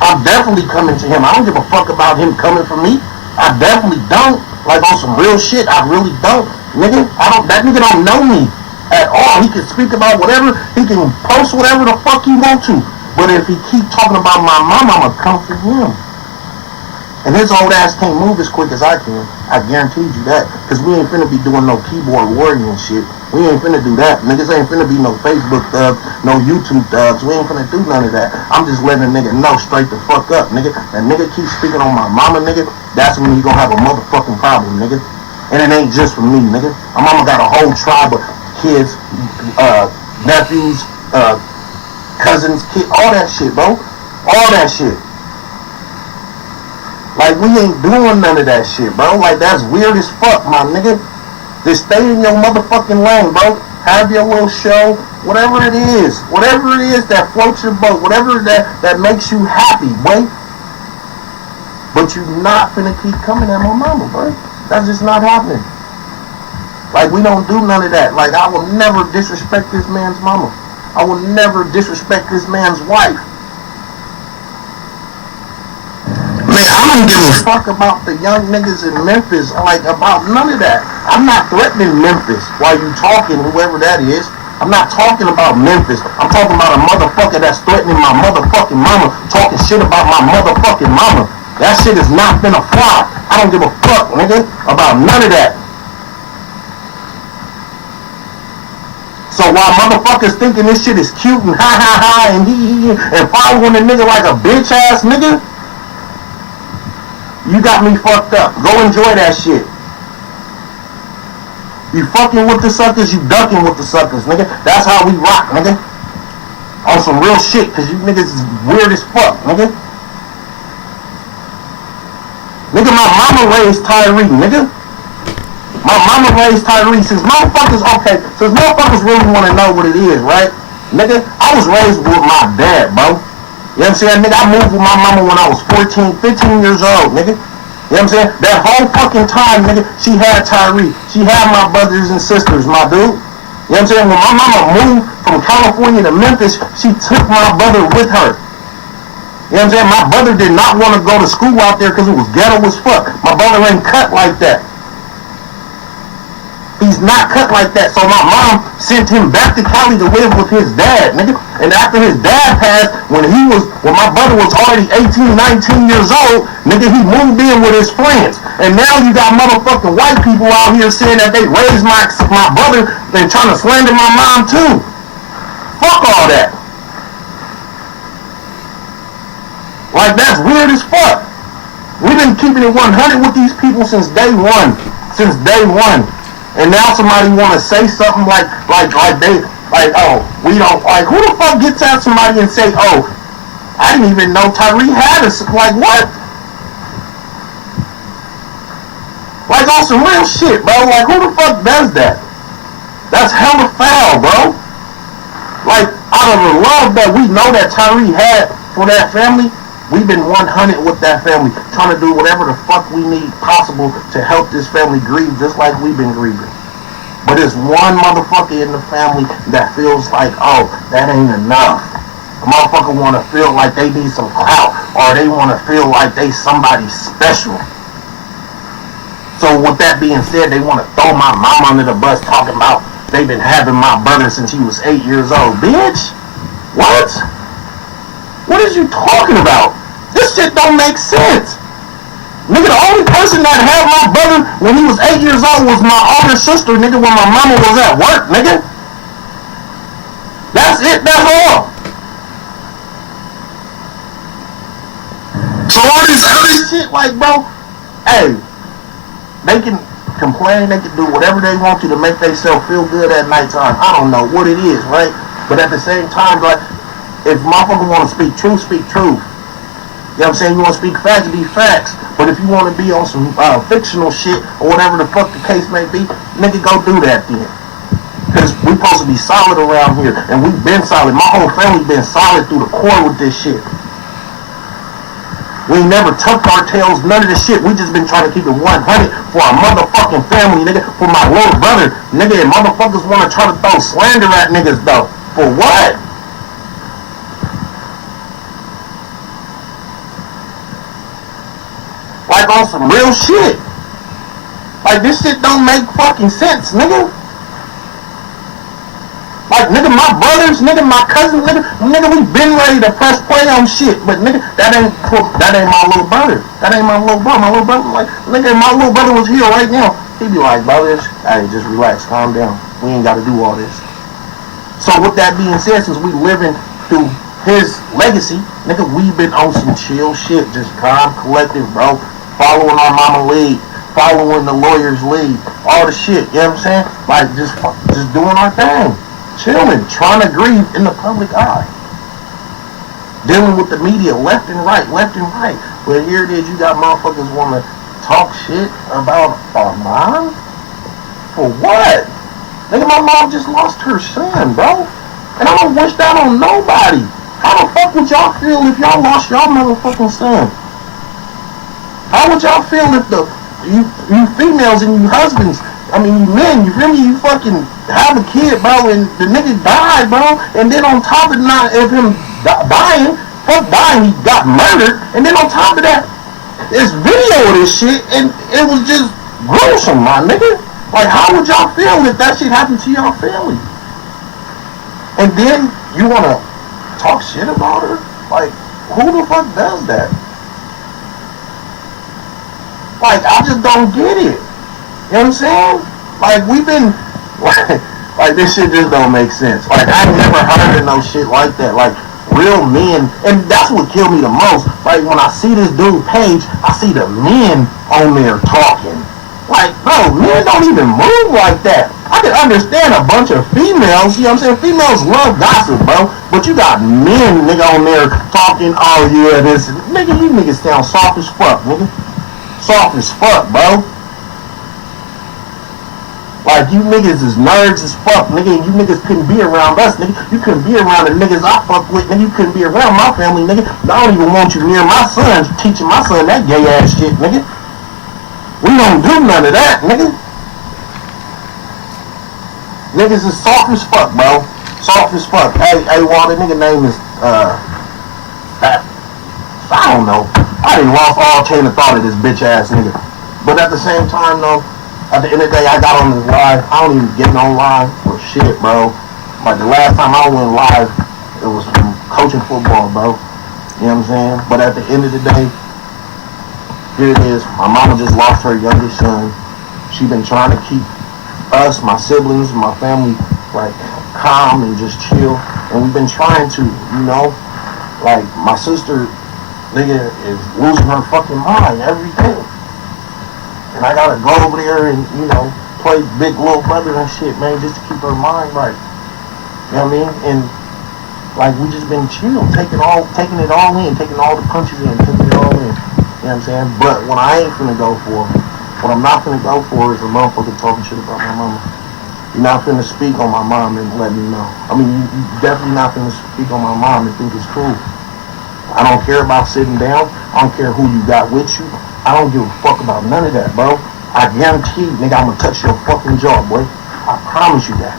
I'm definitely coming to him. I don't give a fuck about him coming for me. I definitely don't. Like on some real shit, I really don't. Nigga, that nigga don't know me at all. He can speak about whatever, he can post whatever the fuck he want to. But if he keep talking about my mama, I'ma come for him. And his old ass can't move as quick as I can. I guarantee you that. Because we ain't finna be doing no keyboard warrior and shit. We ain't finna do that. Niggas ain't finna be no Facebook thugs, no YouTube thugs. We ain't finna do none of that. I'm just letting a nigga know straight the fuck up, nigga. That nigga keep speaking on my mama, nigga. That's when you gonna have a motherfucking problem, nigga. And it ain't just for me, nigga. My mama got a whole tribe of kids, nephews, cousins, kids, all that shit, bro. All that shit. Like, we ain't doing none of that shit, bro. Like, that's weird as fuck, my nigga. Just stay in your motherfucking lane, bro. Have your little show, whatever it is. Whatever it is that floats your boat. Whatever that makes you happy, boy. But you not finna keep coming at my mama, bro. That's just not happening. Like, we don't do none of that. Like, I will never disrespect this man's mama. I will never disrespect this man's wife. Man, I don't give a fuck about the young niggas in Memphis, like about none of that. I'm not threatening Memphis while you talking, whoever that is. I'm not talking about Memphis. I'm talking about a motherfucker that's threatening my motherfucking mama, talking shit about my motherfucking mama. That shit is not finna fly. I don't give a fuck, nigga, about none of that. So while motherfuckers thinking this shit is cute and ha and he and following a nigga like a bitch ass nigga, you got me fucked up. Go enjoy that shit. You fucking with the suckers, you ducking with the suckers, nigga. That's how we rock, nigga. On some real shit, cause you niggas is weird as fuck, nigga. Nigga, my mama raised Tyre, nigga. My mama raised Tyre. Since motherfuckers really want to know what it is, right? Nigga, I was raised with my dad, bro. You know what I'm saying? Nigga, I moved with my mama when I was 14, 15 years old, nigga. You know what I'm saying? That whole fucking time, nigga, she had Tyre. She had my brothers and sisters, my dude. You know what I'm saying? When my mama moved from California to Memphis, she took my brother with her. You know what I'm saying? My brother did not want to go to school out there because it was ghetto as fuck. My brother ain't cut like that. He's not cut like that. So my mom sent him back to Cali to live with his dad, nigga. And after his dad passed, when my brother was already 18, 19 years old, nigga, he moved in with his friends. And now you got motherfucking white people out here saying that they raised my brother and trying to slander my mom too. Fuck all that. Like, that's weird as fuck. We've been keeping it 100 with these people since day one. Since day one. And now somebody want to say something like oh, we don't, like, who the fuck gets at somebody and say, oh, I didn't even know Tyre had us. Like, what? Like, on some real shit, bro. Like, who the fuck does that? That's hella foul, bro. Like, out of the love that we know that Tyre had for that family, we've been 100 with that family, trying to do whatever the fuck we need possible to help this family grieve, just like we've been grieving. But there's one motherfucker in the family that feels like, oh, that ain't enough. The motherfucker want to feel like they need some clout, or they want to feel like they somebody special. So with that being said, they want to throw my mom under the bus, talking about they've been having my brother since he was 8 years old. Bitch, what? What is you talking about? This shit don't make sense. Nigga, the only person that had my brother when he was 8 years old was my older sister, nigga, when my mama was at work, nigga. That's it, that's all. So all this shit, like, bro, hey, they can complain, they can do whatever they want to make themselves feel good at nighttime. I don't know what it is, right? But at the same time, like, if motherfucker want to speak truth, speak truth. You know what I'm saying? You want to speak facts, be facts. But if you want to be on some fictional shit or whatever the fuck the case may be, nigga, go do that then. Because we supposed to be solid around here. And we've been solid. My whole family been solid through the core with this shit. We ain't never tucked our tails, none of this shit. We just been trying to keep it 100 for our motherfucking family, nigga. For my little brother, nigga. And motherfuckers want to try to throw slander at niggas, though. For what? Like, on some real shit. Like, this shit don't make fucking sense, nigga. Like, nigga, my brothers, nigga, my cousins, nigga, we been ready to press play on shit. But, nigga, that ain't my little brother. That ain't my little brother. My little brother, like, nigga, my little brother was here right now. He'd be like, brothers, hey, just relax, calm down. We ain't got to do all this. So, with that being said, since we living through his legacy, nigga, we been on some chill shit. Just calm, collective, bro. Following our mama lead, following the lawyer's lead, all the shit, you know what I'm saying? Like, just doing our thing, chilling, trying to grieve in the public eye. Dealing with the media left and right. But here it is, you got motherfuckers want to talk shit about our mom? For what? Nigga, my mom just lost her son, bro. And I don't wish that on nobody. How the fuck would y'all feel if y'all lost y'all motherfucking son? How would y'all feel if you females and you husbands, I mean you men, you feel me, you fucking have a kid, bro, and the nigga died, bro, and then on top of him dying, he got murdered, and then on top of that, this video of this shit, and it was just gruesome, my nigga. Like, how would y'all feel if that shit happened to y'all family? And then you wanna talk shit about her? Like, who the fuck does that? Like, I just don't get it. You know what I'm saying? Like, we've been, like this shit just don't make sense. Like, I never heard of no shit like that. Like, real men, and that's what killed me the most. Like, when I see this dude page, I see the men on there talking. Like, bro, men don't even move like that. I can understand a bunch of females, you know what I'm saying? Females love gossip, bro. But you got men, nigga, on there talking, oh yeah, this, nigga, you niggas sound soft as fuck, nigga. Soft as fuck, bro. Like, you niggas is nerds as fuck, nigga, and you niggas couldn't be around us, nigga. You couldn't be around the niggas I fuck with, nigga. You couldn't be around my family, nigga. I don't even want you near my son, teaching my son that gay ass shit, nigga. We don't do none of that, nigga. Niggas is soft as fuck, bro. Soft as fuck. Hey, Walter, nigga name is, I don't know. I done lost all chain of thought of this bitch ass nigga. But at the same time, though, at the end of the day, I got on this live. I don't even get on live for shit, bro. Like, the last time I went live, it was from coaching football, bro. You know what I'm saying? But at the end of the day, here it is. My mama just lost her youngest son. She been trying to keep us, my siblings, my family, like, calm and just chill. And we've been trying to, you know? Like, my sister, nigga, is losing her fucking mind every day. And I gotta go over there and, you know, play big little brother and shit, man, just to keep her mind right. You know what I mean? And, like, we just been chill, taking it all in, taking all the punches in, taking it all in. You know what I'm saying? But what I ain't finna go for, what I'm not finna go for is a motherfucker talking shit about my mama. You're not finna speak on my mom and let me know. I mean, you definitely not finna speak on my mom and think it's cool. I don't care about sitting down. I don't care who you got with you. I don't give a fuck about none of that, bro. I guarantee you, nigga, I'm gonna touch your fucking jaw, boy. I promise you that.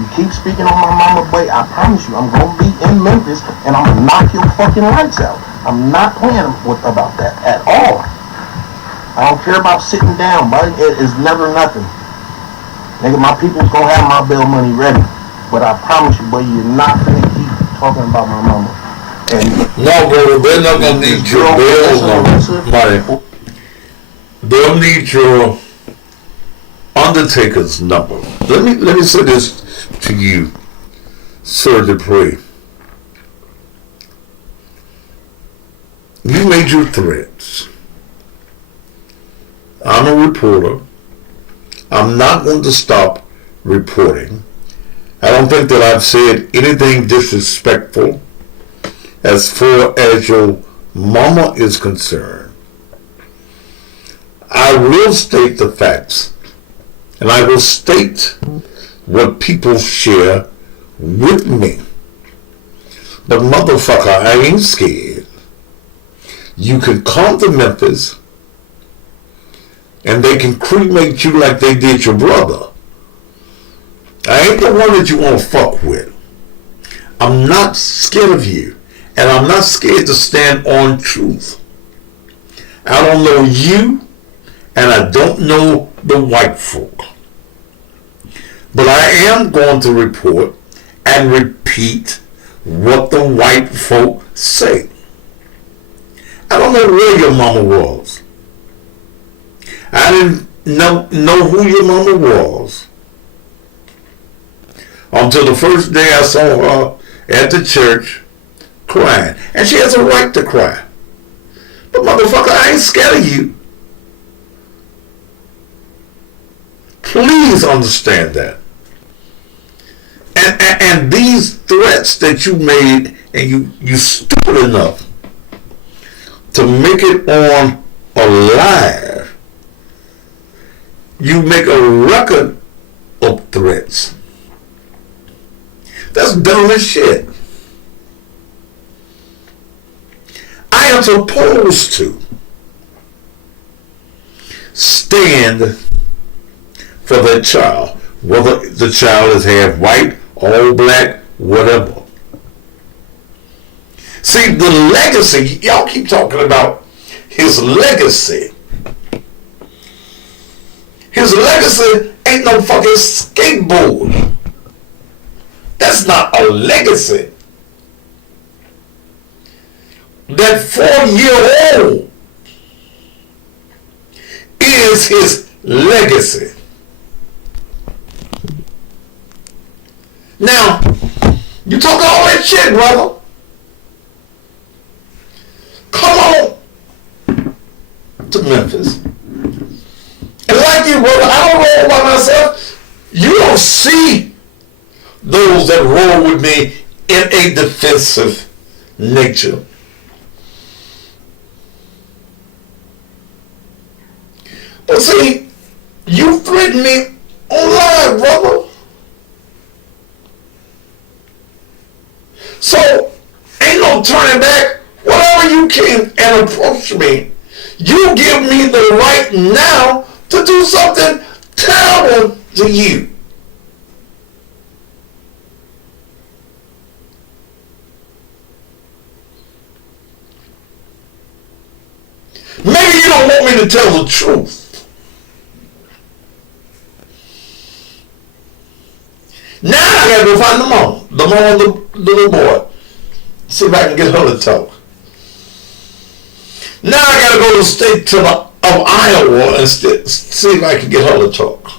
You keep speaking on my mama, boy, I promise you, I'm gonna be in Memphis and I'm gonna knock your fucking lights out. I'm not playing about that at all. I don't care about sitting down, buddy. It is never nothing. Nigga, my people's gonna have my bail money ready. But I promise you, boy, you're not gonna keep talking about my mama. And no, bro, they're not gonna need your bail money. They'll need your undertaker's number. Let me say this to you, Sir Dupree. You made your threats. I'm a reporter. I'm not going to stop reporting. I don't think that I've said anything disrespectful as far as your mama is concerned. I will state the facts, and I will state what people share with me. But motherfucker, I ain't scared. You can come to Memphis and they can cremate you like they did your brother. I ain't the one that you want to fuck with. I'm not scared of you, and I'm not scared to stand on truth. I don't know you, and I don't know the white folk. But I am going to report and repeat what the white folk say. I don't know where your mama was. I didn't know who your mama was until the first day I saw her at the church crying. And she has a right to cry. But motherfucker, I ain't scared of you. Please understand that. And these threats that you made, and you stupid enough to make it on a live, you make a record of threats. That's dumb as shit. I am supposed to stand for that child, whether the child is half white, all black, whatever. See, the legacy, y'all keep talking about his legacy. His legacy ain't no fucking skateboard. That's not a legacy. That 4-year-old is his legacy. Now, you talk all that shit, brother. Come on to Memphis. And like you, brother, I don't roll by myself. You don't see those that roll with me in a defensive nature. But see, you threaten me online, brother. So, ain't no turning back. Whatever you can and approach me, you give me the right now to do something terrible to you. Maybe you don't want me to tell the truth. Now I gotta go find the mom of the little boy. See if I can get her to talk. Now I gotta go to the state of Iowa and see if I can get her to talk.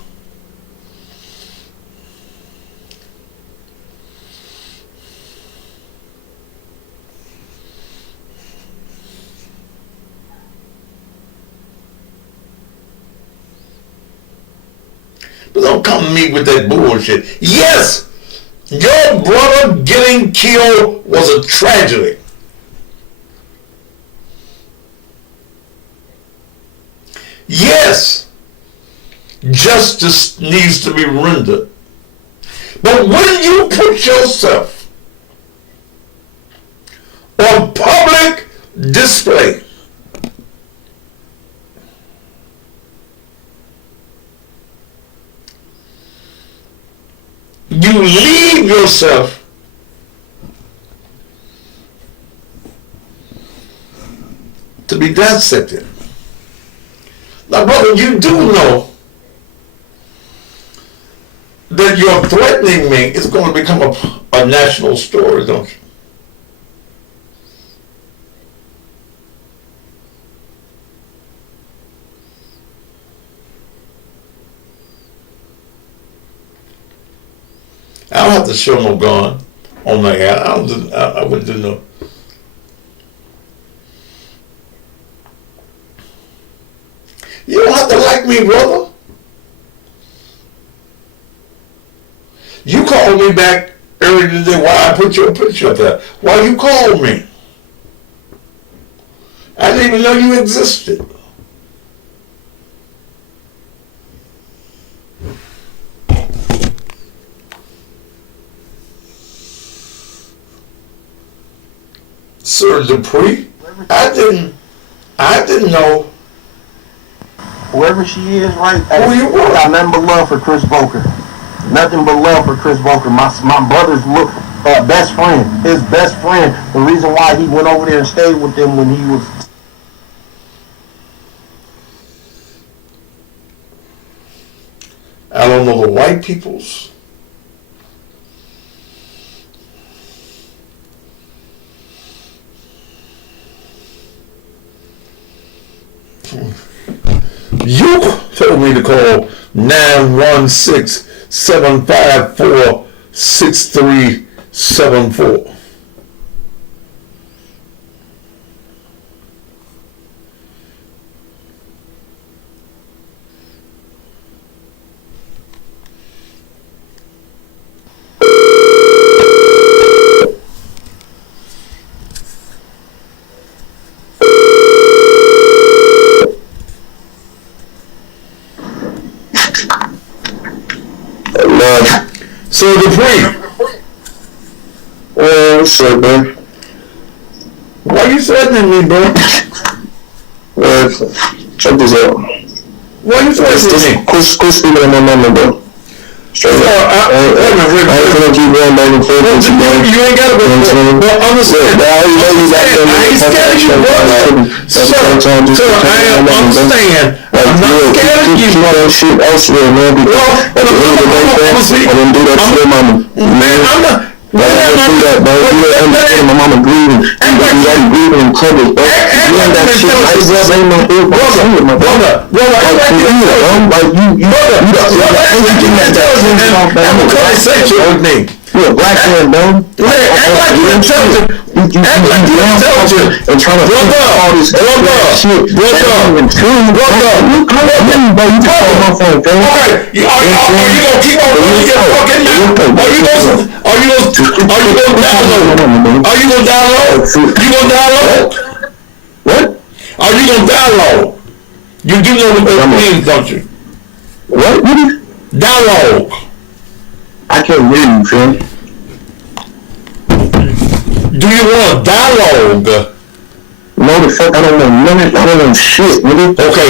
But don't come to me with that bullshit. Yes, your brother getting killed was a tragedy. Yes, justice needs to be rendered. But when you put yourself on public display, you leave yourself to be dissected. Now, brother, you do know that you're threatening me is going to become a national story, don't you? I don't have to show no gun on my air. I wouldn't do no. You don't have to like me, brother. You called me back earlier today. Why I put your picture up there? Why you called me? I didn't even know you existed. Sir Dupree, I didn't know. Whoever she is, right? I got nothing but love for Chris Volker. Nothing but love for Chris Volker. My brother's best friend. His best friend. The reason why he went over there and stayed with them when he was. I don't know the white peoples. You told me to call 916-754-6374. So Dupree. What's up, man? Why you threatening me, bro? Check this out. Why you threatening me? Quit speaking on my number, bro. Straight up. I ain't gonna keep going back and forth with you, man. You ain't gotta go. Well, understand. I ain't scared of you, bro. Shut up. time just I understand. I'm not scared of you. Keep that shit elsewhere, man. Because at the end of the day, fam, I didn't do that to your mama. Man, I'm not. Don't do that, bro. You don't understand my mama grieving. You got grieving in public, bro. You ain't that shit. I just ain't no ill with my brother. Like, for real, bro. Like, you everything that have a conversation with me. You're a black man, bro. Act like you're intelligent. Act like you're intelligent. And trying to fix all this shit. Even true. I'm not you, bro. You just call my phone, bro. Are you gonna keep on doing your fucking mouth? Are you gonna download? Are you gonna download? You gonna download? What? Are you gonna download? You do know what that means, don't you? What? Download. I can't hear you, fam. Do you want to download? No, the fuck, I don't know none of I don't know shit, nigga. Okay.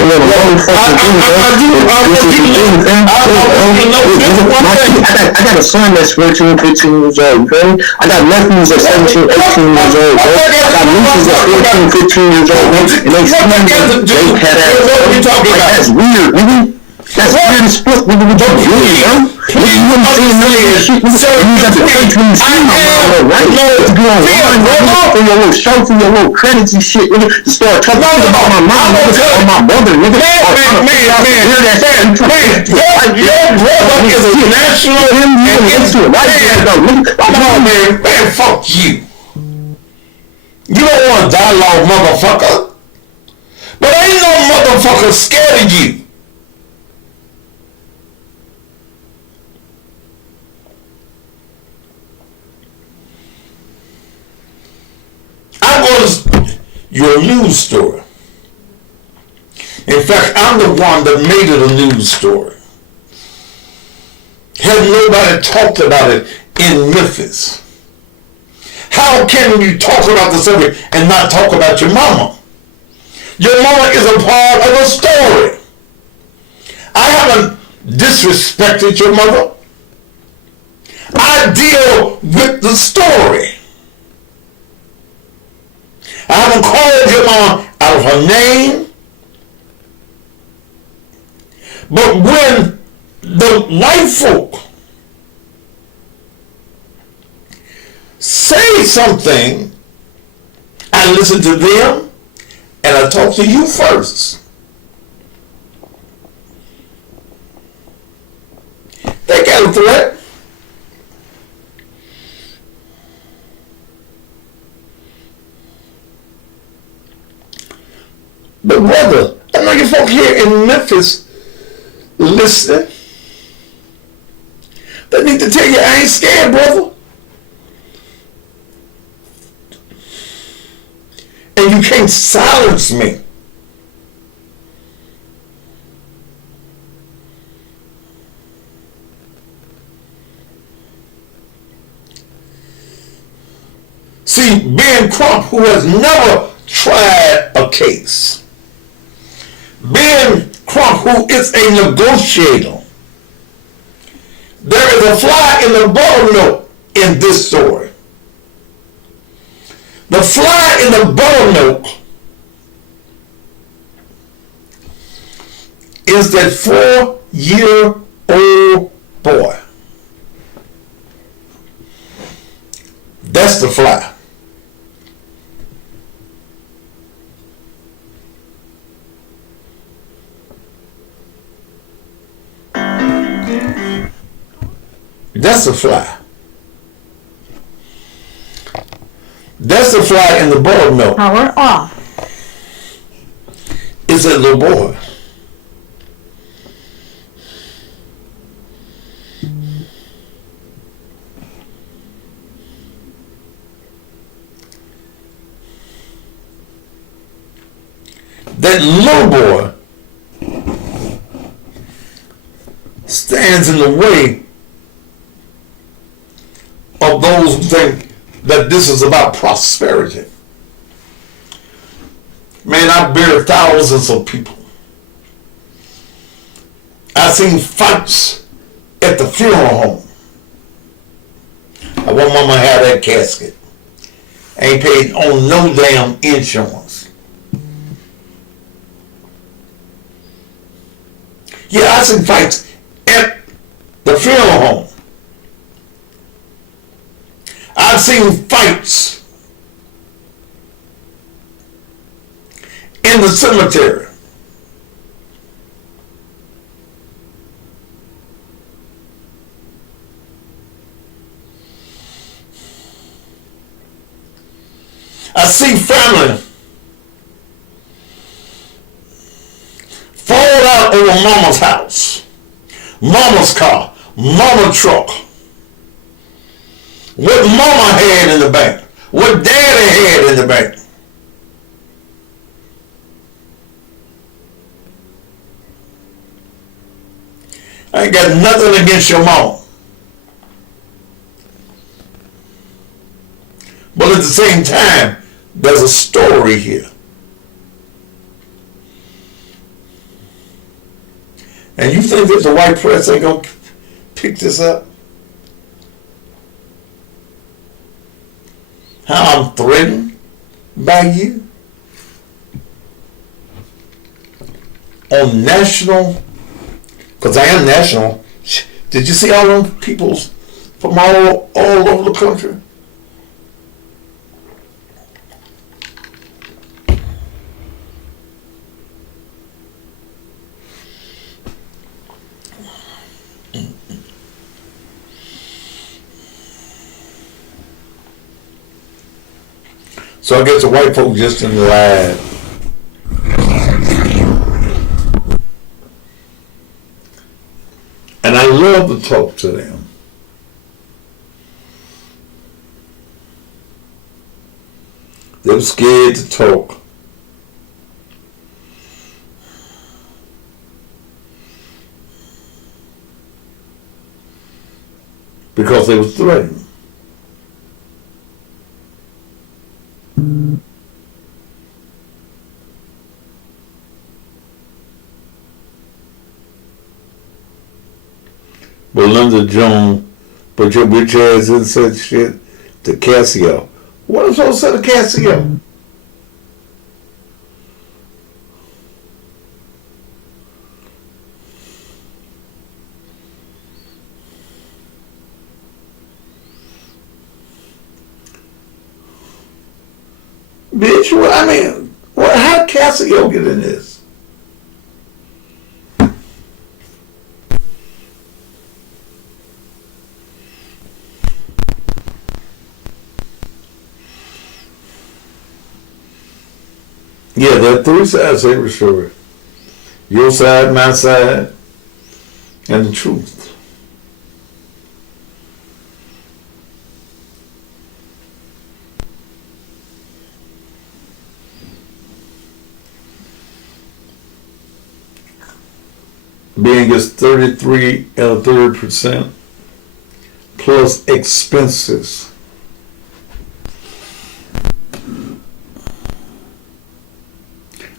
I got a son that's 14, 15 years old, okay? I got nephews that's 17, 18 years old, bro. I got nieces that's 14, 15 years old, and they still they had that. That's weird, nigga. That's weird as fuck, nigga. What you doing, bro? You wouldn't say none of that shit, nigga. You got to take me to see my mom, right? To go online, for your little show, for your little credits and shit, nigga. To start talking about my mom, nigga, or my brother, nigga. Your brother is a national come on, man, fuck you. You don't want to dialogue, motherfucker. But ain't no motherfucker scared of you. I'm going to your news story. In fact, I'm the one that made it a news story. Have nobody talked about it in Memphis? How can you talk about the subject and not talk about your mama? Your mama is a part of the story. I haven't disrespected your mother. I deal with the story. I haven't called your mom out of her name. But when the white folk say something, I listen to them and I talk to you first. They got a threat. But brother, I know you folk here in Memphis listening. They need to tell you I ain't scared, brother. And you can't silence me. See, Ben Crump, who has never tried a case, Ben Crump, who is a negotiator, there is a fly in the buttermilk in this story. The fly in the buttermilk is that 4-year-old boy. That's the fly. That's a fly. That's the fly in the buttermilk. Power off. It's a little boy. That little boy stands in the way of those who think that this is about prosperity. Man, I've buried thousands of people. I've seen fights at the funeral home. I want mama to have that casket. Ain't paid on no damn insurance. Yeah, I seen fights at the funeral home. I've seen fights in the cemetery. I see family fall out over mama's house, mama's car, mama truck. What mama had in the bank, what daddy had in the bank. I ain't got nothing against your mama. But at the same time, there's a story here. And you think that the white press ain't gonna pick this up? How I'm threatened by you? On national, because I am national. Did you see all them people from all over the country? So I guess the white folk just in lied. And I love to talk to them. They're scared to talk. Because they were threatened. Belinda Jones put your bitch ass in such shit to Casio. What am I supposed to say to Casio? Bitch, how Casio get in this? Yeah, there are three sides to every story. Your side, my side, and the truth. Being gets 33 and a third % plus expenses.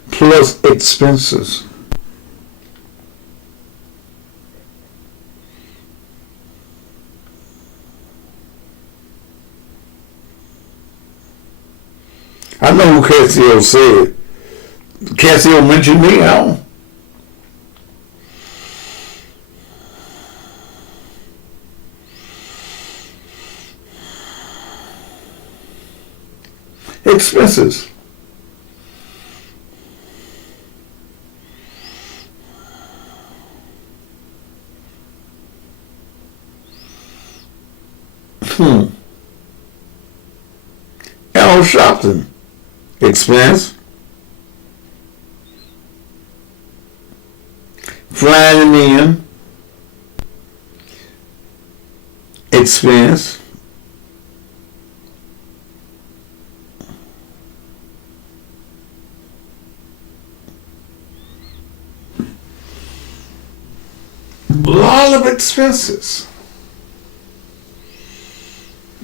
Plus expenses. I know who Casio said. Casio mentioned me, I don't. Expenses. Al Sharpton. Expense. Flying in. Expense. A lot of expenses.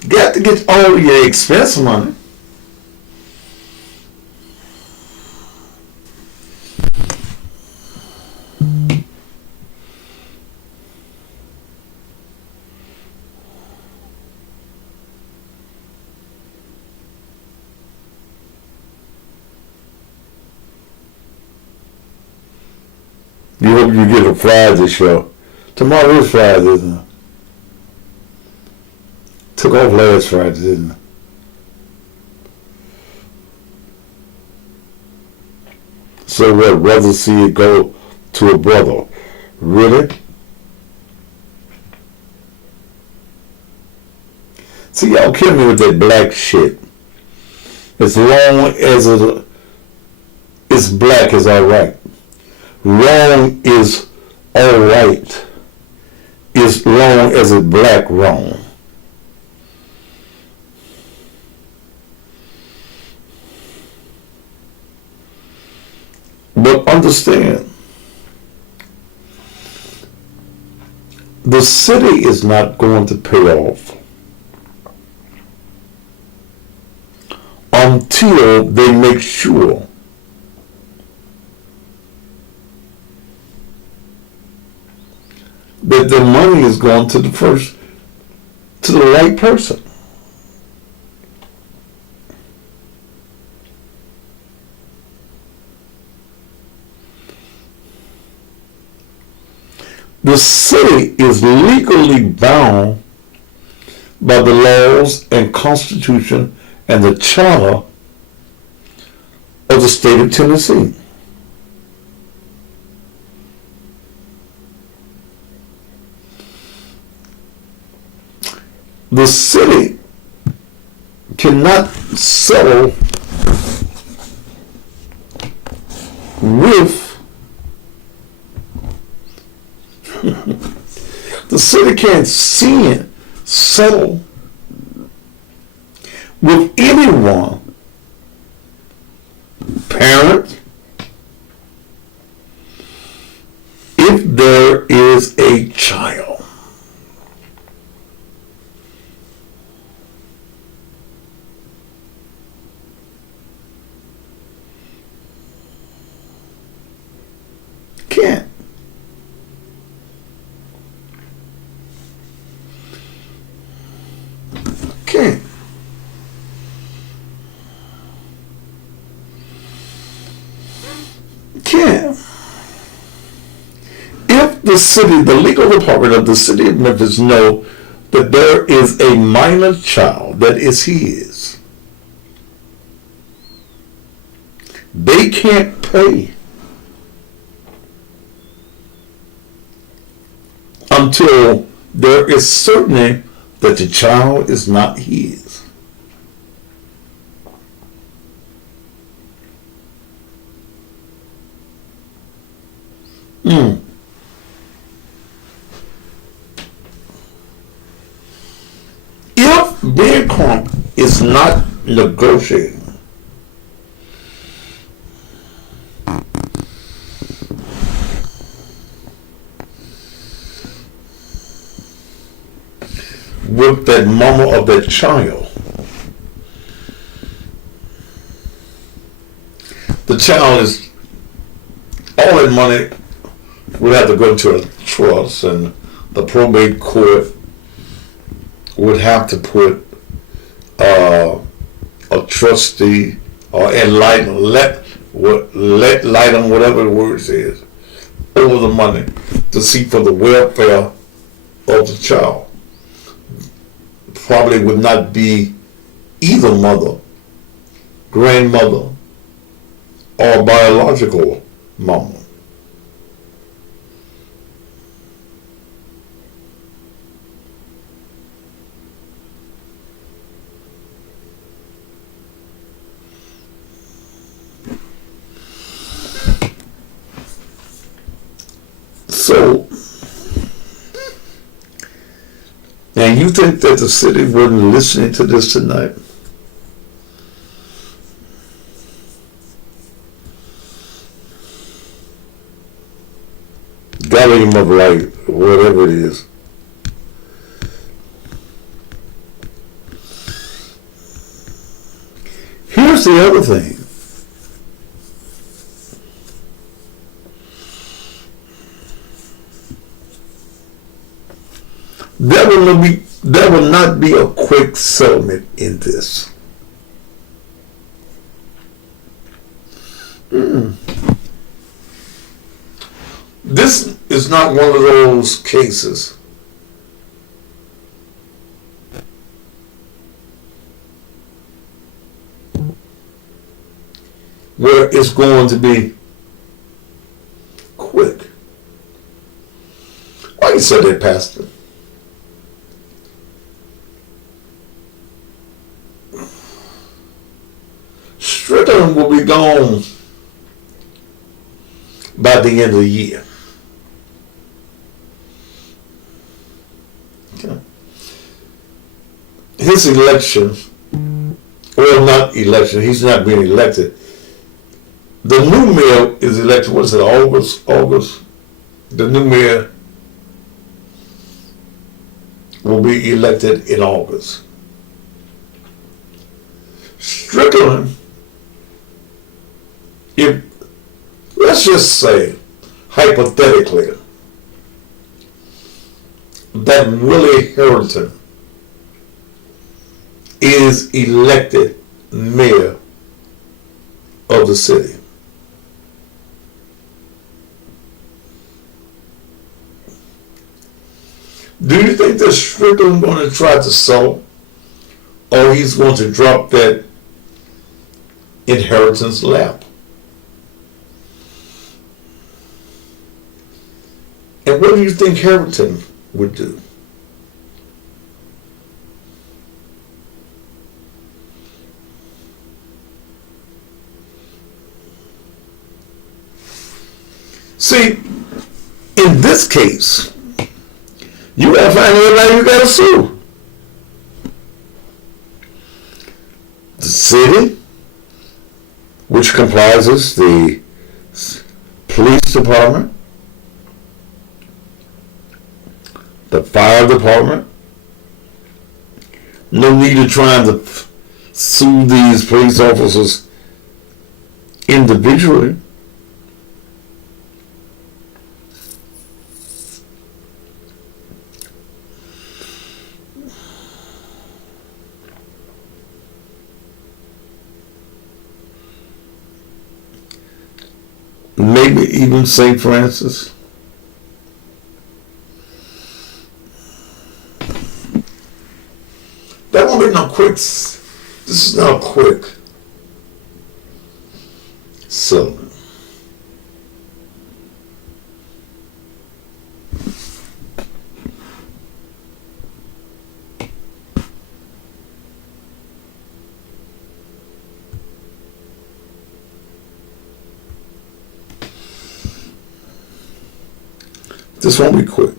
Got to get all your expense money. You hope you get a Friday show. Tomorrow is Friday, isn't it? Took off last Friday, didn't it? So what? Rather see it go to a brother. Really? See, y'all kill me with that black shit. As long as it's black is alright. Wrong is alright. As long as it's black wrong. But understand, the city is not going to pay off until they make sure that the money is going to the right person. The city is legally bound by the laws and Constitution and the charter of the state of Tennessee. The city cannot settle with the city can't settle with anyone, parent, if there is a child. Can't. Can't. Can't. If the city, the legal department of the city of Memphis know that there is a minor child that is his, they can't pay until there is certainty that the child is not his. If being crunk is not negotiating, with that mama of that child, the child is, all that money would have to go to a trust, and the probate court would have to put a trustee or enlighten, let lighten, whatever the word is, over the money to see for the welfare of the child. Probably would not be either mother, grandmother, or biological mama. So, and you think that the city wasn't listening to this tonight? Gallium of light, whatever it is. Here's the other thing. There will not be a quick settlement in this. This is not one of those cases where it's going to be quick. Why you say that, Pastor? Strickland will be gone by the end of the year. Okay. His election, well, not election, he's not being elected. The new mayor is elected, what is it, August? The new mayor will be elected in August. Strickland, if, let's just say, hypothetically, that Willie Harrington is elected mayor of the city. Do you think that Strickland going to try to sell, or he's going to drop that inheritance lap? And what do you think Harrington would do? See, in this case, you gotta find everybody you gotta sue. The city, which comprises the police department, the fire department. No need of trying to sue these police officers individually. Maybe even St. Francis. That won't be no quick. This is not quick. So, this won't be quick.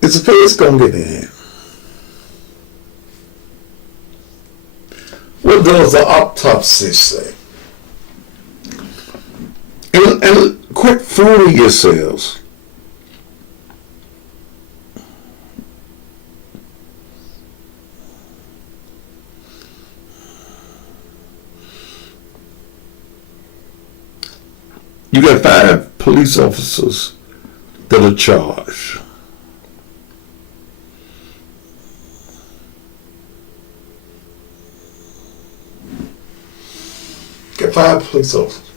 It's a face gonna get in. What does the autopsy say? And quit fooling yourselves. You got 5 police officers that are charged. Got 5 police officers.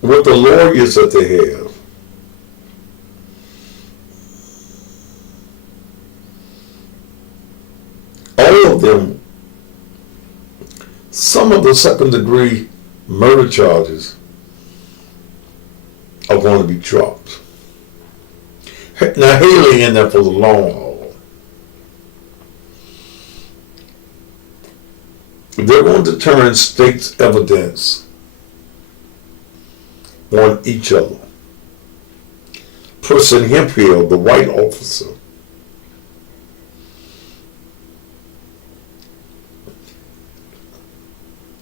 With the lawyers that they have, all of them, some of the second-degree murder charges are going to be dropped. Now, Haley in there for the long haul. They're going to turn state's evidence on each other. Person Hemphill, the white officer,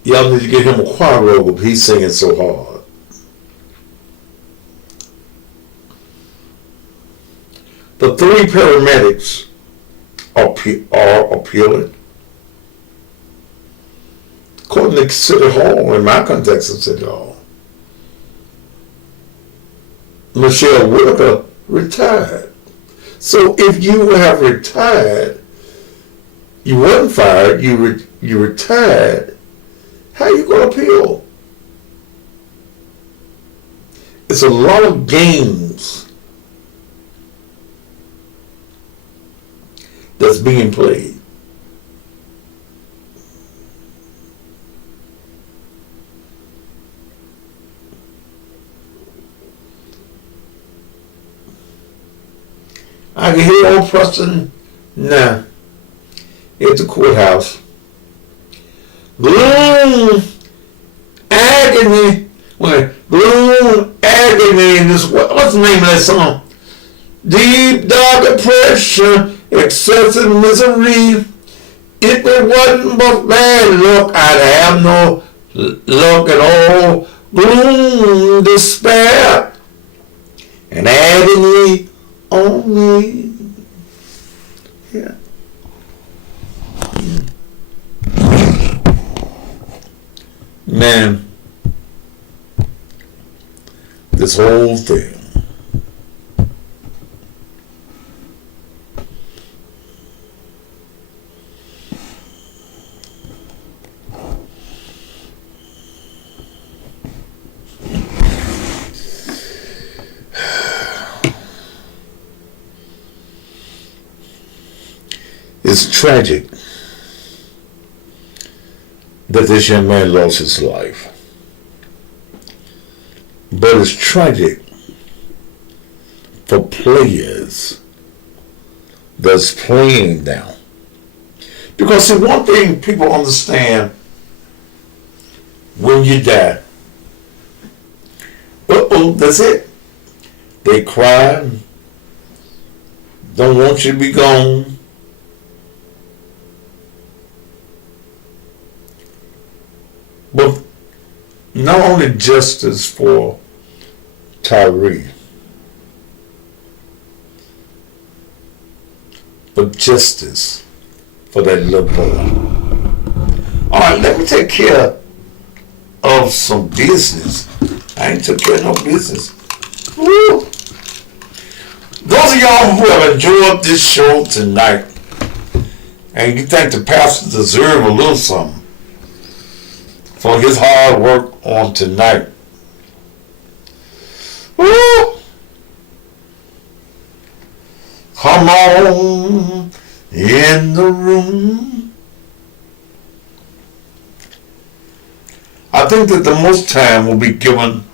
y'all need to get him a choir robe. He's singing so hard. The 3 paramedics are appealing. According to City Hall, in my context of City Hall, Michelle Whitaker retired. So if you have retired, you weren't fired, you retired, how you going to appeal? It's a lot of games that's being played. I can hear old Preston now at the courthouse. Gloom, agony, gloom, agony in this. What's the name of that song? Deep, dark depression, excessive misery. If it wasn't but bad luck, I'd have no luck at all. Gloom, despair, and agony on me. Yeah. Man, this whole thing it's tragic that this young man lost his life. But it's tragic for players that's playing now. Because see, one thing people understand when you die, that's it. They cry, don't want you to be gone. But not only justice for Tyre, but justice for that little boy. All right, let me take care of some business. I ain't took care of no business. Woo! Those of y'all who have enjoyed this show tonight, and you think the pastor deserve a little something for his hard work on tonight. Woo! Come on in the room. I think that the most time will be given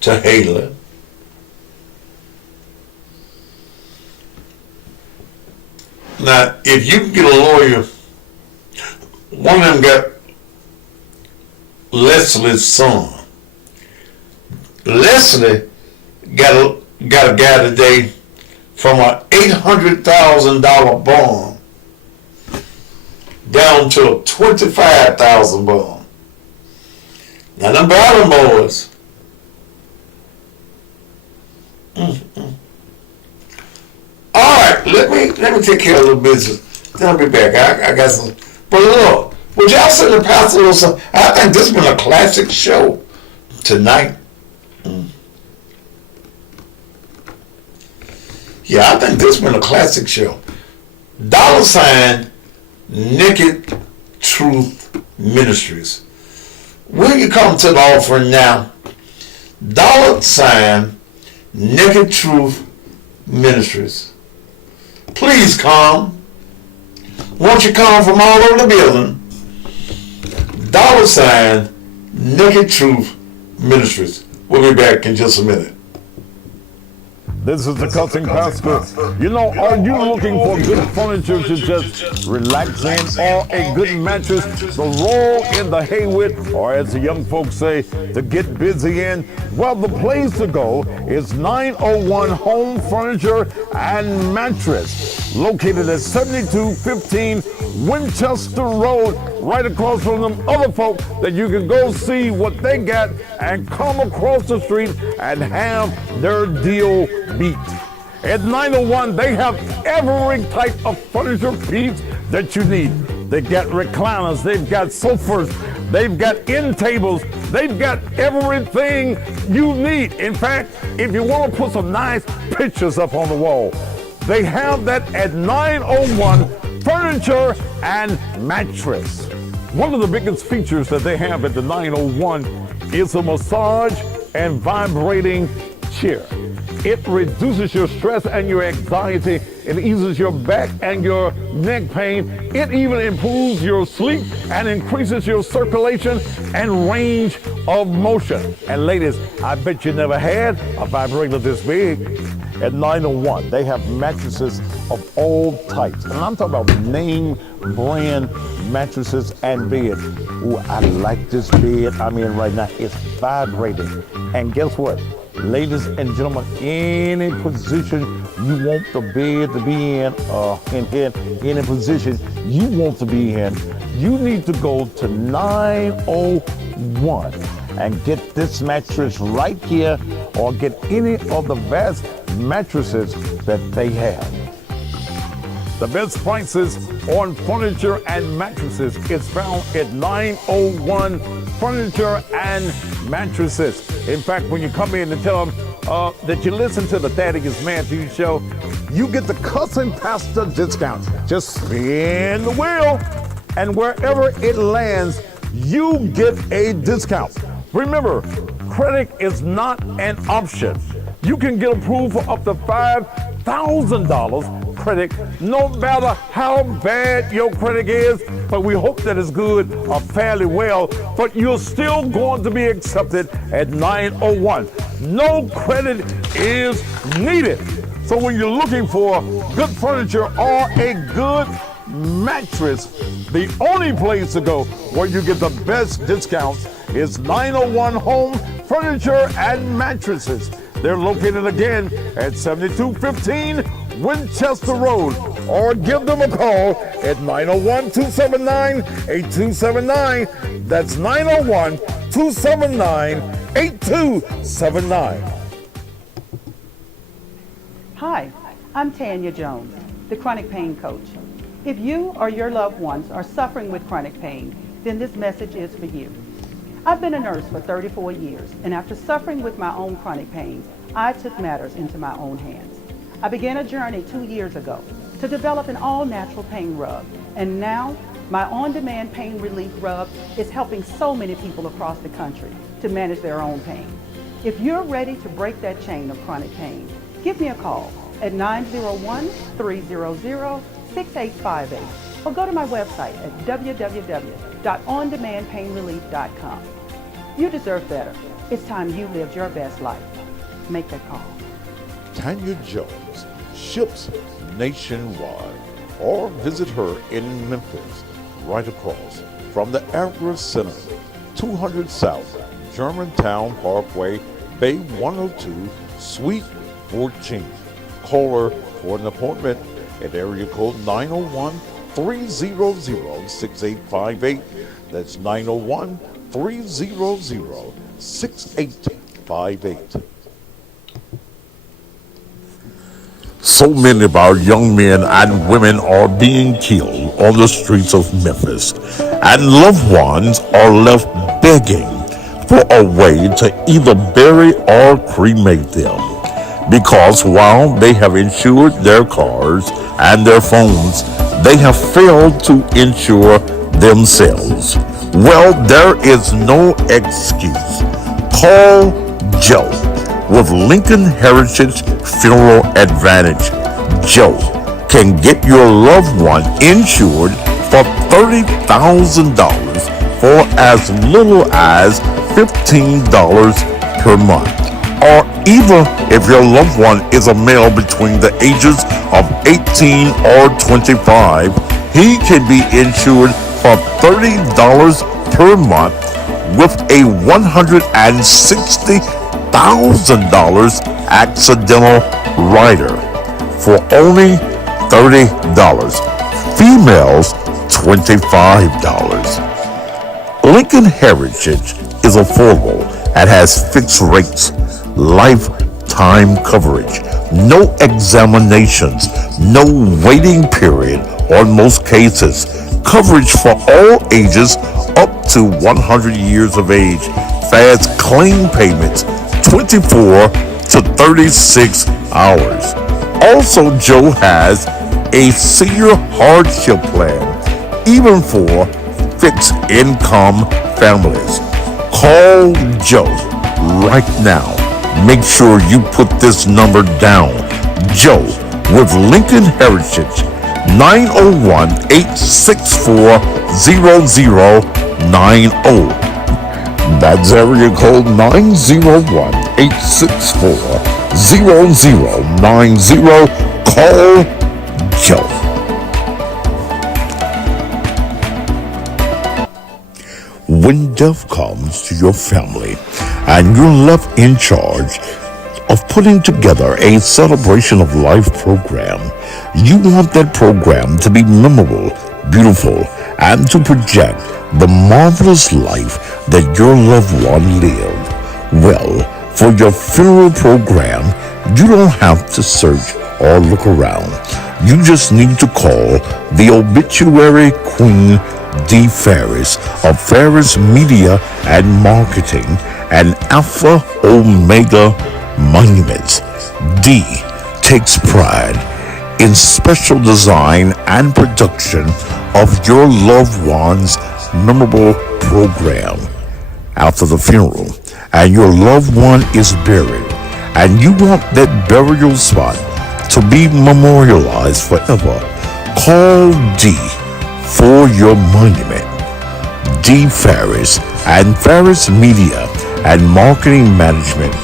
to Haley. Now, if you can get a lawyer, one of them got Leslie's son. Leslie got a guy today from an $800,000 bond down to a $25,000 bond. Now them bottom boys. All right, let me take care of a little business. Then I'll be back. I got some. But look, would y'all send the pastor a little something? I think this has been a classic show tonight. Yeah, I think this has been a classic show. $ Naked Truth Ministries. Will you come to the offering now? $ Naked Truth Ministries. Please come. Won't you come from all over the building? $ Naked Truth Ministries. We'll be back in just a minute. This is the Cussing Pastor. You know, are you looking for good furniture to just relax in, or a good mattress to roll in the hay with, or as the young folks say, to get busy in? Well, the place to go is 901 Home Furniture and Mattress, located at 7215 Winchester Road, right across from them other folks that you can go see what they got and come across the street and have their deal beat. At 901, they have every type of furniture piece that you need. They got recliners, they've got sofas, they've got end tables, They've got everything you need. In fact, if you want to put some nice pictures up on the wall, they have that at 901 Furniture and Mattress. One of the biggest features that they have at the 901 is a massage and vibrating chair. It reduces your stress and your anxiety. It eases your back and your neck pain. It even improves your sleep and increases your circulation and range of motion. And ladies, I bet you never had a vibrator this big. At 901, they have mattresses of all types. And I'm talking about name brand mattresses and beds. Ooh, I like this bed I'm in right now. It's vibrating. And guess what? Ladies and gentlemen, any position you want the bed to be in, any position you want to be in, you need to go to 901 and get this mattress right here, or get any of the best mattresses that they have. The best prices on furniture and mattresses is found at 901 Furniture and Mattresses. In fact, when you come in and tell them that you listen to the Thaddeus Matthews show, you get the cousin pastor discount. Just spin the wheel, and wherever it lands, you get a discount. Remember, credit is not an option. You can get approved for up to $5,000 credit, no matter how bad your credit is, but we hope that it's good or fairly well, but you're still going to be accepted at 901. No credit is needed. So when you're looking for good furniture or a good mattress, the only place to go where you get the best discounts is 901 Home Furniture and Mattresses. They're located again at 7215 Winchester Road, or give them a call at 901-279-8279. That's 901-279-8279. Hi, I'm Tanya Jones, the chronic pain coach. If you or your loved ones are suffering with chronic pain, then this message is for you. I've been a nurse for 34 years, and after suffering with my own chronic pain, I took matters into my own hands. I began a journey 2 years ago to develop an all-natural pain rub, and now my on-demand pain relief rub is helping so many people across the country to manage their own pain. If you're ready to break that chain of chronic pain, give me a call at 901-300-6858 or go to my website at www.ondemandpainrelief.com. You deserve better. It's time you lived your best life. Make that call. Tanya Jones ships nationwide, or visit her in Memphis, right across from the Erector Center, 200 South Germantown Parkway, Bay 102, Suite 14. Call her for an appointment at area code 901-300-6858. That's 901-300-6858. So many of our young men and women are being killed on the streets of Memphis, and loved ones are left begging for a way to either bury or cremate them, because while they have insured their cars and their phones, they have failed to insure themselves. Well, there is no excuse. Call Joe with Lincoln Heritage Funeral Advantage. Joe can get your loved one insured for $30,000 for as little as $15 per month. Or even if your loved one is a male between the ages of 18 or 25, he can be insured for $30 per month with a $160,000 accidental rider for only $30. Females, $25. Lincoln Heritage is affordable and has fixed rates, lifetime coverage, no examinations, no waiting period on most cases, coverage for all ages up to 100 years of age. Fast claim payments 24 to 36 hours. Also, Joe has a senior hardship plan, even for fixed income families. Call Joe right now. Make sure you put this number down. Joe with Lincoln Heritage, 901-864-0090. That's area code 901-864-0090. Call Joe. When death comes to your family and you're left in charge of putting together a celebration of life program, you want that program to be memorable, beautiful, and to project the marvelous life that your loved one lived. Well, for your funeral program, you don't have to search or look around. You just need to call the obituary queen, D. Ferris of Ferris Media and Marketing and Alpha Omega Monuments. D takes pride in special design and production of your loved one's memorable program. After the funeral and your loved one is buried and you want that burial spot to be memorialized forever, call D for your monument. D. Ferris and Ferris Media and Marketing Management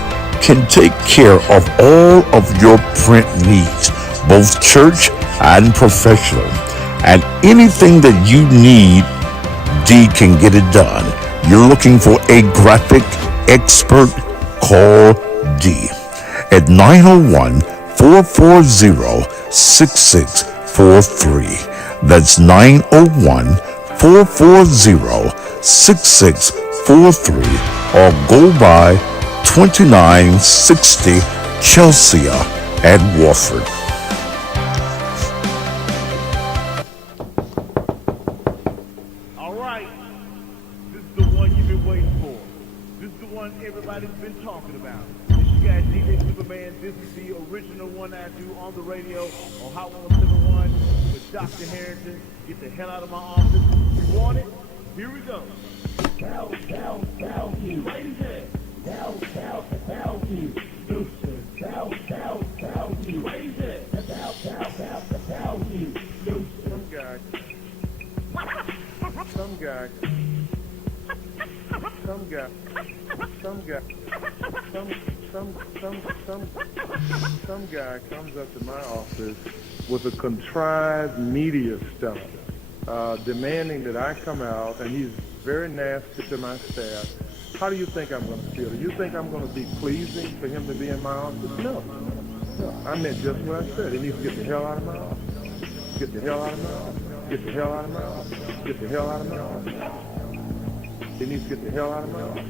can take care of all of your print needs, both church and professional. And anything that you need, D can get it done. You're looking for a graphic expert? Call D at 901-440-6643. That's 901-440-6643, or go by 2960 Chelsea at Wofford. All right, this is the one you've been waiting for. This is the one everybody's been talking about. This you got DJ Superman. This is the original one I do on the radio on Hot 107.1 with Dr. Harrington. Get the hell out of my office. You want it? Here we go. Tell you. Raise it. Tell you. Deuces. Tell you. Raise it. Tell you. Deuces. Some guy comes up to my office with a contrived media stunt, demanding that I come out, and he's very nasty to my staff. How do you think I'm going to feel? Do you think I'm going to be pleasing for him to be in my office? No. I meant just what I said. He needs to get the hell out of my office. Get the hell out of my office. Get the hell out of my office. Get the hell out of my office. He needs to get the hell out of my office.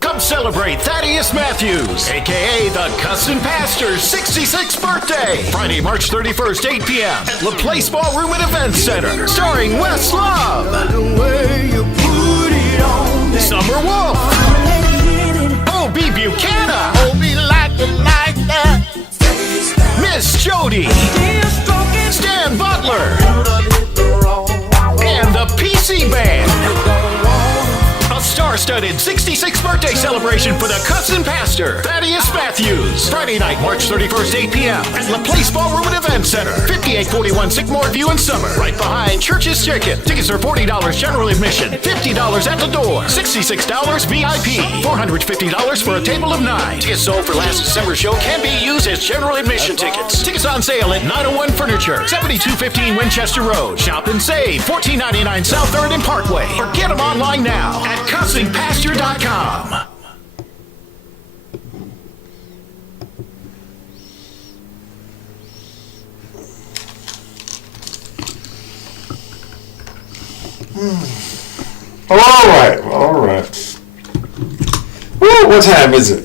Come celebrate Thaddeus Matthews, a.k.a. the Cousin Pastor's 66th birthday, Friday, March 31st, 8 p.m. at La Place Ballroom and Event Center, starring Wes Love, Summer Wolf, O.B. Buchanan, Miss Jody, Stan Butler, and the PC Band. A star-studded 66th birthday celebration for the Cousin Pastor, Thaddeus Matthews. Friday night, March 31st, 8 p.m. at La Place Ballroom and Event Center, 5841 Sycamore View in Summer, right behind Church's Chicken. Tickets are $40 general admission, $50 at the door, $66 VIP, $450 for a table of 9. Tickets sold for last December show can be used as general admission tickets. Tickets on sale at 901 Furniture, 7215 Winchester Road. Shop and save, $14.99 South 3rd and Parkway. Or get them online now at cousinpastor.com. All right. Well, what time is it?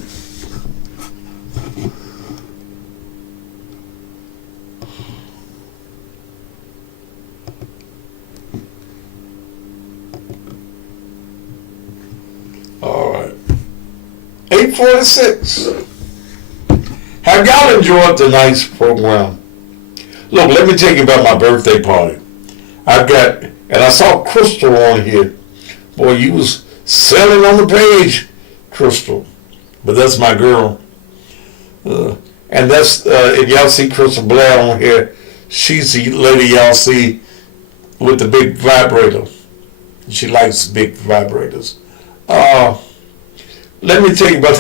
All right. 8:46. Have y'all enjoyed tonight's program? Look, let me tell you about my birthday party. And I saw Crystal on here. Boy, you was selling on the page, Crystal. But that's my girl. And that's, if y'all see Crystal Blair on here, she's the lady y'all see with the big vibrator. She likes big vibrators. Let me tell you about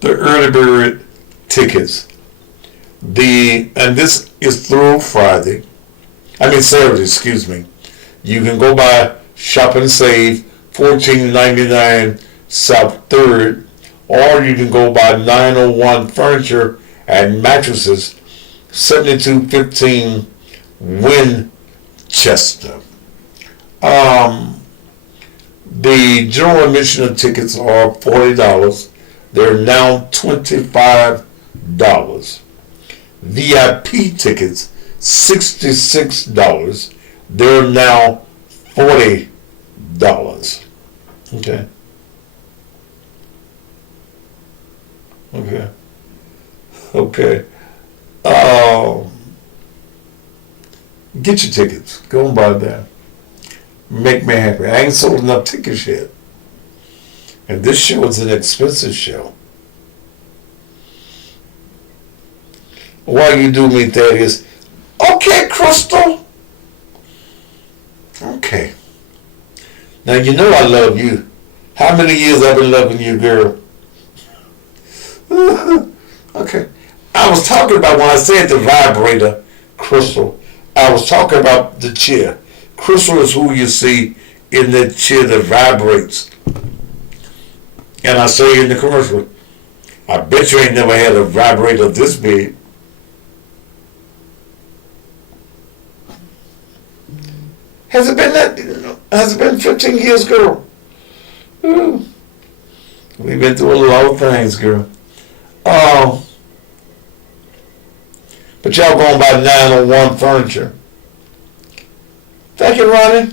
the early bird tickets. And this is through Saturday, excuse me. You can go by Shop and Save, 1499 South 3rd, or you can go by 901 Furniture and Mattresses, 7215 Winchester. The general admission tickets are $40. They're now $25. VIP tickets, $66. They're now $40. Okay. Get your tickets. Go and buy them. Make me happy. I ain't sold enough tickets yet. And this show is an expensive show. Why you do me, Thaddeus? Okay, Crystal. Okay. Now you know I love you. How many years I've been loving you, girl? Okay. I was talking about, when I said the vibrator, Crystal, I was talking about the chair. Crystal is who you see in that chair that vibrates. And I say in the commercial, I bet you ain't never had a vibrator this big. Has it been 15 years, girl? We've been through a lot of things, girl. But y'all going by 901 Furniture. Thank you, Ronnie.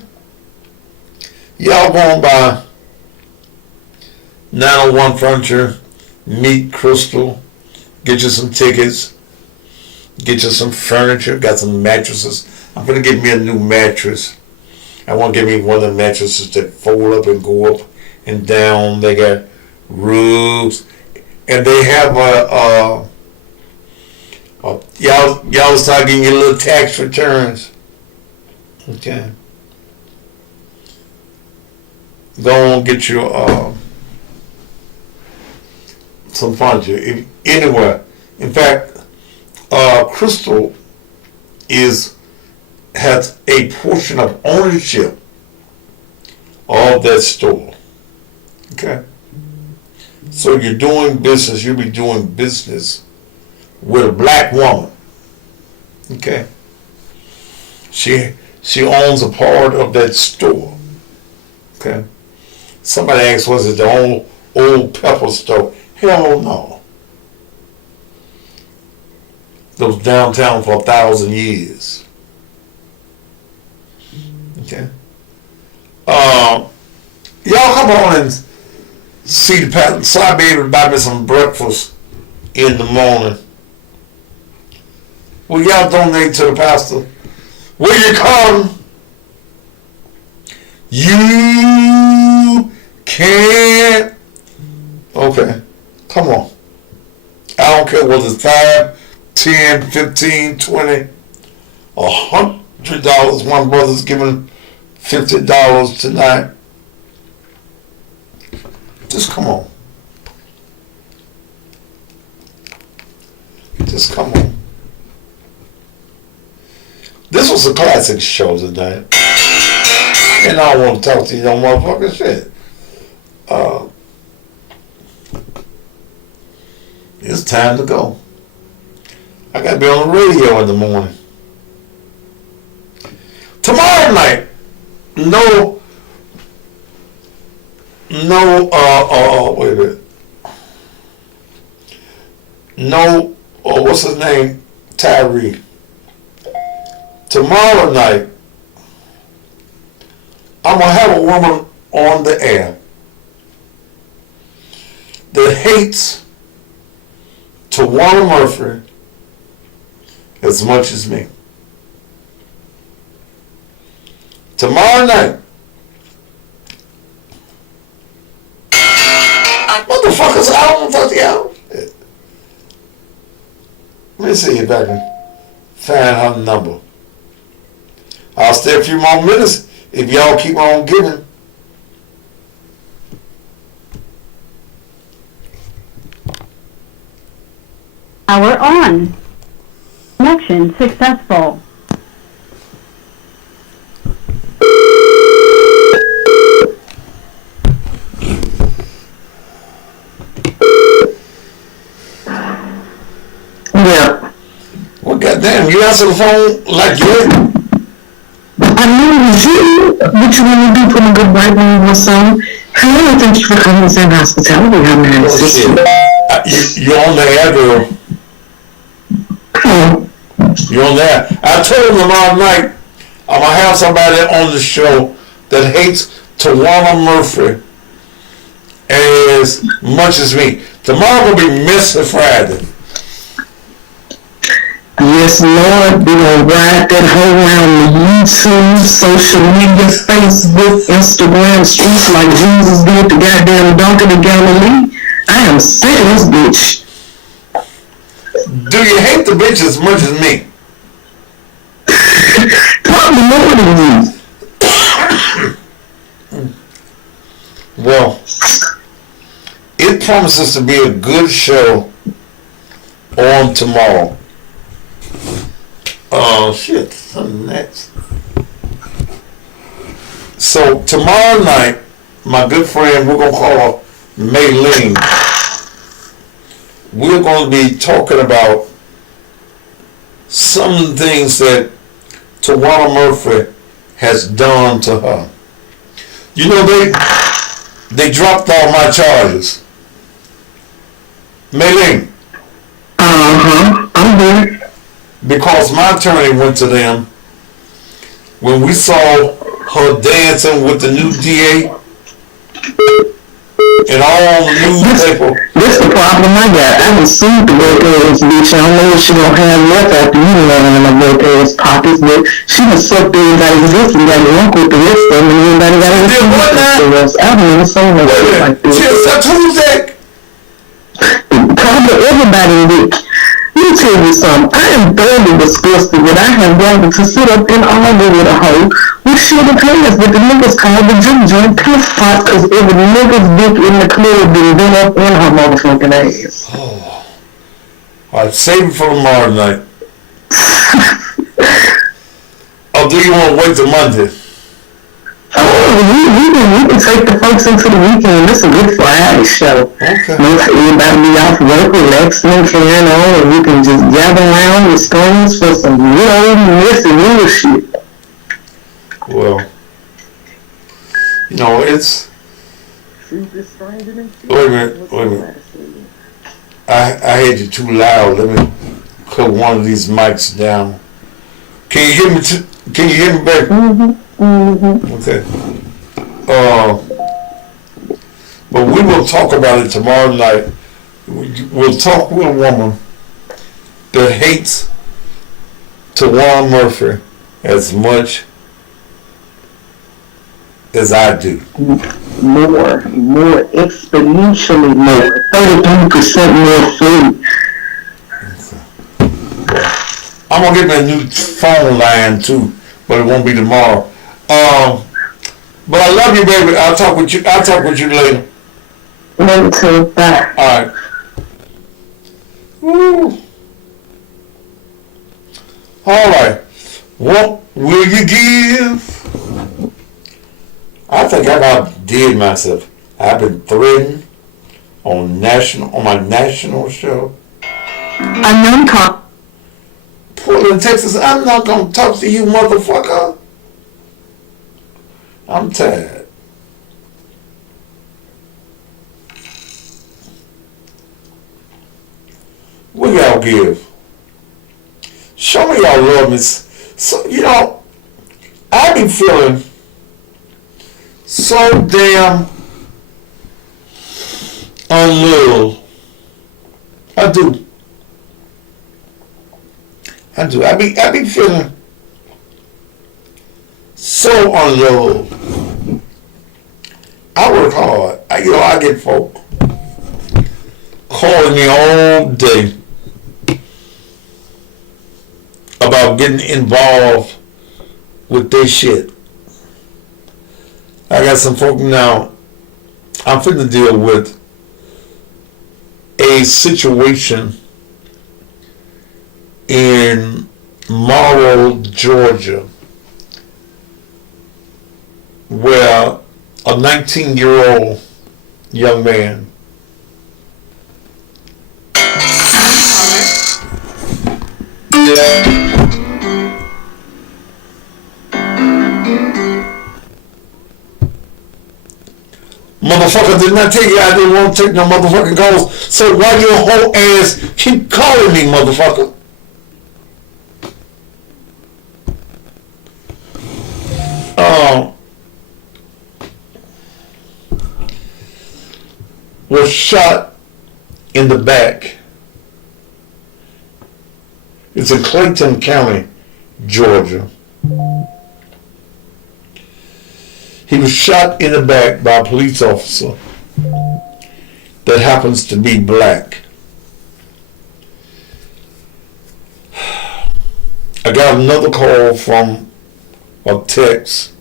Y'all going by 901 Furniture. Meet Crystal. Get you some tickets. Get you some furniture. Got some mattresses. I'm going to get me a new mattress. I want to get me one of the mattresses that fold up and go up and down. They got roofs. And they have y'all start getting your little tax returns. Okay. Go on, get you some furniture anywhere. In fact, Crystal has a portion of ownership of that store. Okay. So you're doing business. You'll be doing business with a black woman. Okay. She owns a part of that store. Okay. Somebody asked, was it the old pepper store? Hell no. Those downtown for 1,000 years. Okay. Y'all come on and see the pattern, so I'll be able to buy me some breakfast in the morning. Will y'all donate to the pastor? Will you come? You can't. Okay, come on. I don't care whether it's 5, 10, 15, 20, $100. One brother's giving $50 tonight. Just come on. Just come on. This was a classic show tonight. And I don't want to talk to you no motherfucking shit. It's time to go. I gotta be on the radio in the morning. Tomorrow night, wait a minute. What's his name? Tyre. Tomorrow night, I'm going to have a woman on the air. that hates Tawana Murphy as much as me. Tomorrow night, motherfuckers, I don't want to talk to y'all. Let me see if I can find her number. I'll stay a few more minutes if y'all keep on giving. Power on. Connection successful. Yeah. Well, goddamn, you answer the phone like you. I know it was you. What you want to do? Put a good white room or something? Hello, thank you for coming to San Hospitality. How may I assist you? You're on the air, girl. You're on there. I told him tomorrow night I'm gonna have somebody on the show that hates Tawana Murphy as much as me. Tomorrow will be Mr. Friday. Yes, Lord, we're going to ride that whole around the YouTube, social media, Facebook, Instagram, streets like Jesus did the goddamn donkey of Galilee. I am sick of this bitch. Do you hate the bitch as much as me? Probably more than you. Well, it promises to be a good show on tomorrow. Oh shit, something next. So tomorrow night, my good friend, we're gonna call her Maylene. We're gonna be talking about some of the things that Tawana Murphy has done to her. You know, they dropped all my charges. Maylene. I'm there. Because my attorney went to them when we saw her dancing with the new DA and all on the newspaper. This the problem I got. I done sued the work ass bitch. I don't know what she gonna have left after you running in the work ass pockets, but she done sucked everybody's dick and got drunk with the rest of them, and everybody got her to the rest. I've never seen no shit like this. She done sucked who's that? Probably everybody did. Let me tell you something. I am thoroughly disgusted that I have wanted to sit up and argue with a hoe with shit and pants that the niggas call the juke joint piss pot because every nigga's dick in the club been done up in her motherfucking ass. Oh. Alright, save it for tomorrow night. Or do you want to wait till Monday? We can take the folks into the weekend. It's a good Friday show. Okay. Everybody be off work, relaxing and carrying on, and we can just gather around with stones for some good old messy real shit. Well, you know, it's... Wait a minute. I had you too loud. Let me cut one of these mics down. Can you hear me? Can you hear me back? Okay. But we will talk about it tomorrow night. We'll talk with a woman that hates Tawana Murphy as much as I do. More, exponentially more. 33% more food. I'm gonna get me a new phone line too, but it won't be tomorrow. But I love you, baby. I'll talk with you later. Later too. Bye. All right. Woo. All right. What will you give? I think I've outdid myself. I've been threatened on my national show. Unknown call. Portland, Texas. I'm not gonna talk to you, motherfucker. I'm tired. What y'all give? Show me y'all love me. So, you know, I be feeling so damn unloved. I do. I be feeling so unloved. I work hard. I get folk calling me all day about getting involved with their shit. I got some folk now. I'm finna deal with a situation in Morrow, Georgia, where a 19-year-old young man motherfucker did not take it. I didn't want to take no motherfucking calls. So why your whole ass keep calling me, motherfucker? Was shot in the back. It's in Clayton County, Georgia. He was shot in the back by a police officer that happens to be black. I got another call from a text.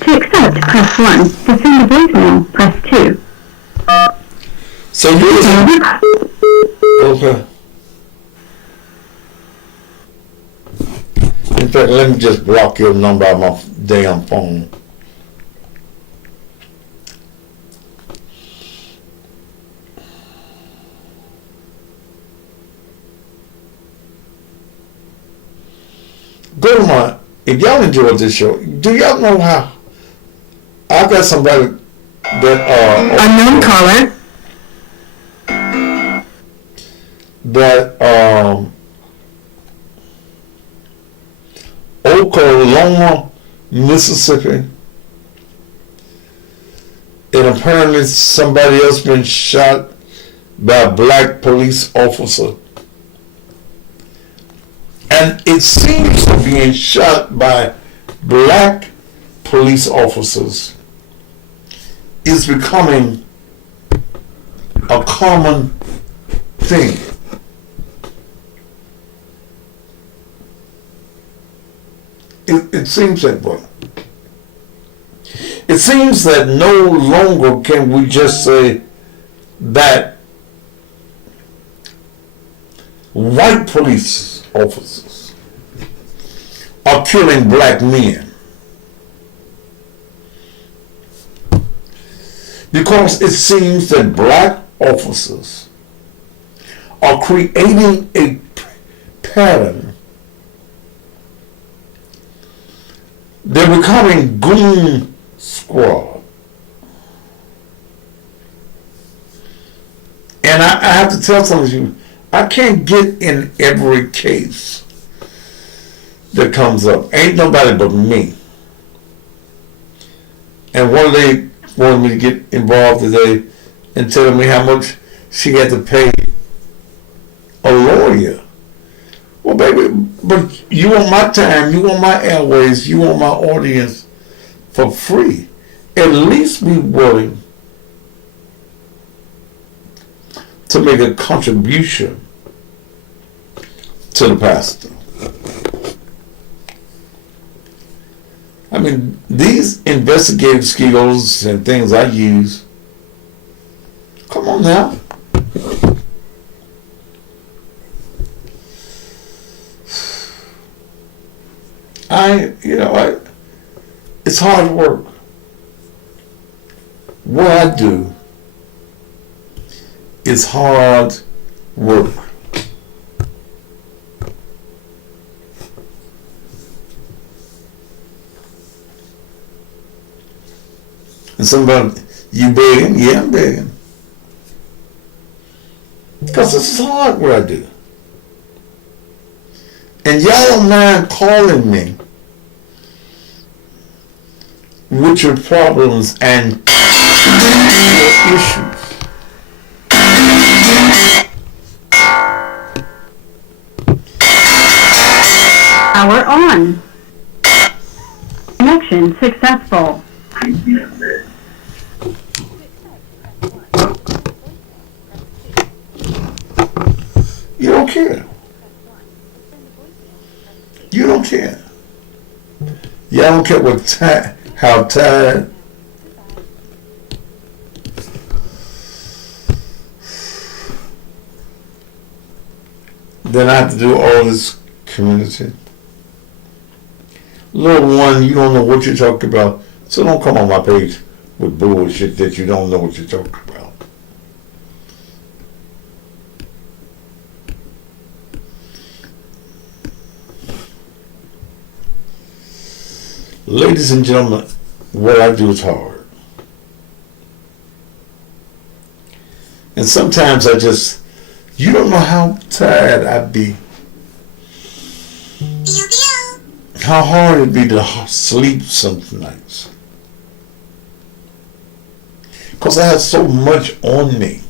To accept, press 1. To send a voicemail, press 2. So you okay. In fact, let me just block your number on my damn phone. Go to my, if y'all enjoyed this show, do y'all know how I got somebody that unknown caller that Oklahoma, Mississippi, and apparently somebody else been shot by a black police officer. And it seems to be being shot by black police officers is becoming a common thing. It seems that way. It seems that no longer can we just say that white police officers are killing black men, because it seems that black officers are creating a pattern. They're becoming goon squad. And I have to tell some of you, I can't get in every case that comes up. Ain't nobody but me. And one lady wanted me to get involved today and telling me how much she had to pay a lawyer. Well, baby, but you want my time, you want my airways, you want my audience for free. At least be willing to make a contribution to the pastor. I mean, these investigative skills and things I use, come on now. It's hard work. What I do is hard work. And somebody, you begging? Yeah, I'm begging. Because this is hard what I do. And y'all don't mind calling me with your problems and your issues. Power on. Connection successful. You don't care. You don't care. Y'all don't care what how tired. Then I have to do all this community. Little one, you don't know what you're talking about, so don't come on my page with bullshit that you don't know what you're talking about. Ladies and gentlemen, what I do is hard. And sometimes you don't know how tired I'd be. How hard it'd be to sleep some nights. Because I have so much on me.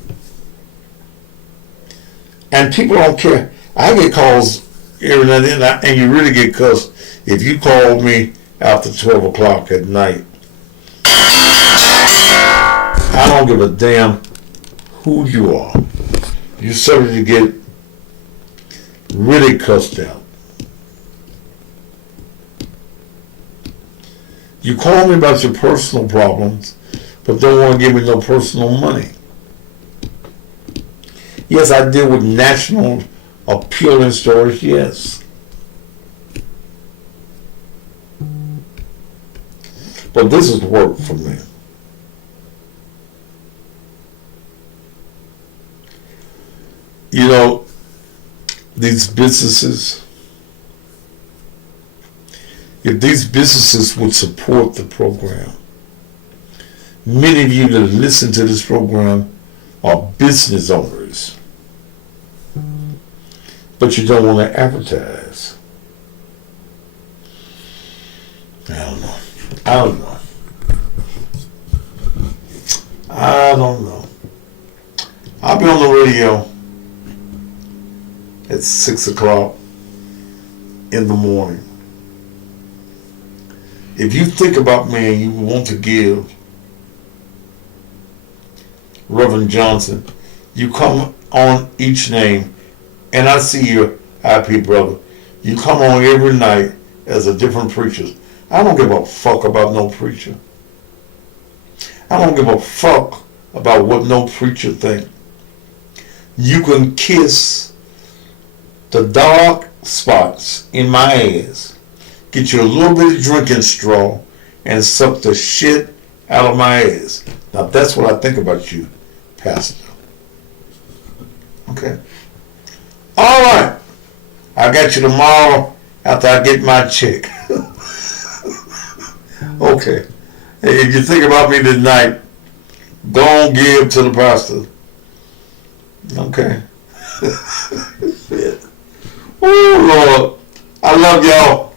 And people don't care. I get calls every now and then, and you really get cussed if you call me after 12 o'clock at night. I don't give a damn who you are. You're subject to get really cussed out. You call me about your personal problems, but don't want to give me no personal money. Yes, I deal with national appealing stories, yes. But this is work for me. You know, these businesses, if these businesses would support the program, many of you that listen to this program are business owners, but you don't want to advertise. I don't know. I'll be on the radio at 6 o'clock in the morning. If you think about me and you want to give Reverend Johnson, you come on each name, and I see your IP brother. You come on every night as a different preacher. I don't give a fuck about no preacher. I don't give a fuck about what no preacher think. You can kiss the dark spots in my ass, get you a little bit of drinking straw, and suck the shit out of my ass. Now that's what I think about you, Pastor. Okay? All right. I got you tomorrow after I get my check. Okay. Hey, if you think about me tonight, go on give to the pastor. Okay. Oh, Lord. I love y'all.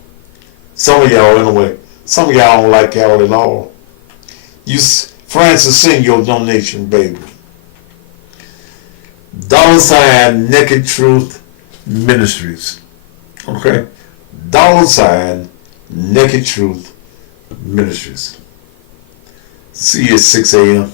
Some of y'all, anyway. Some of y'all don't like y'all at all. Francis, send your donation, baby. $ Naked Truth Ministries. Okay? $ Naked Truth Ministries. See you at 6 a.m.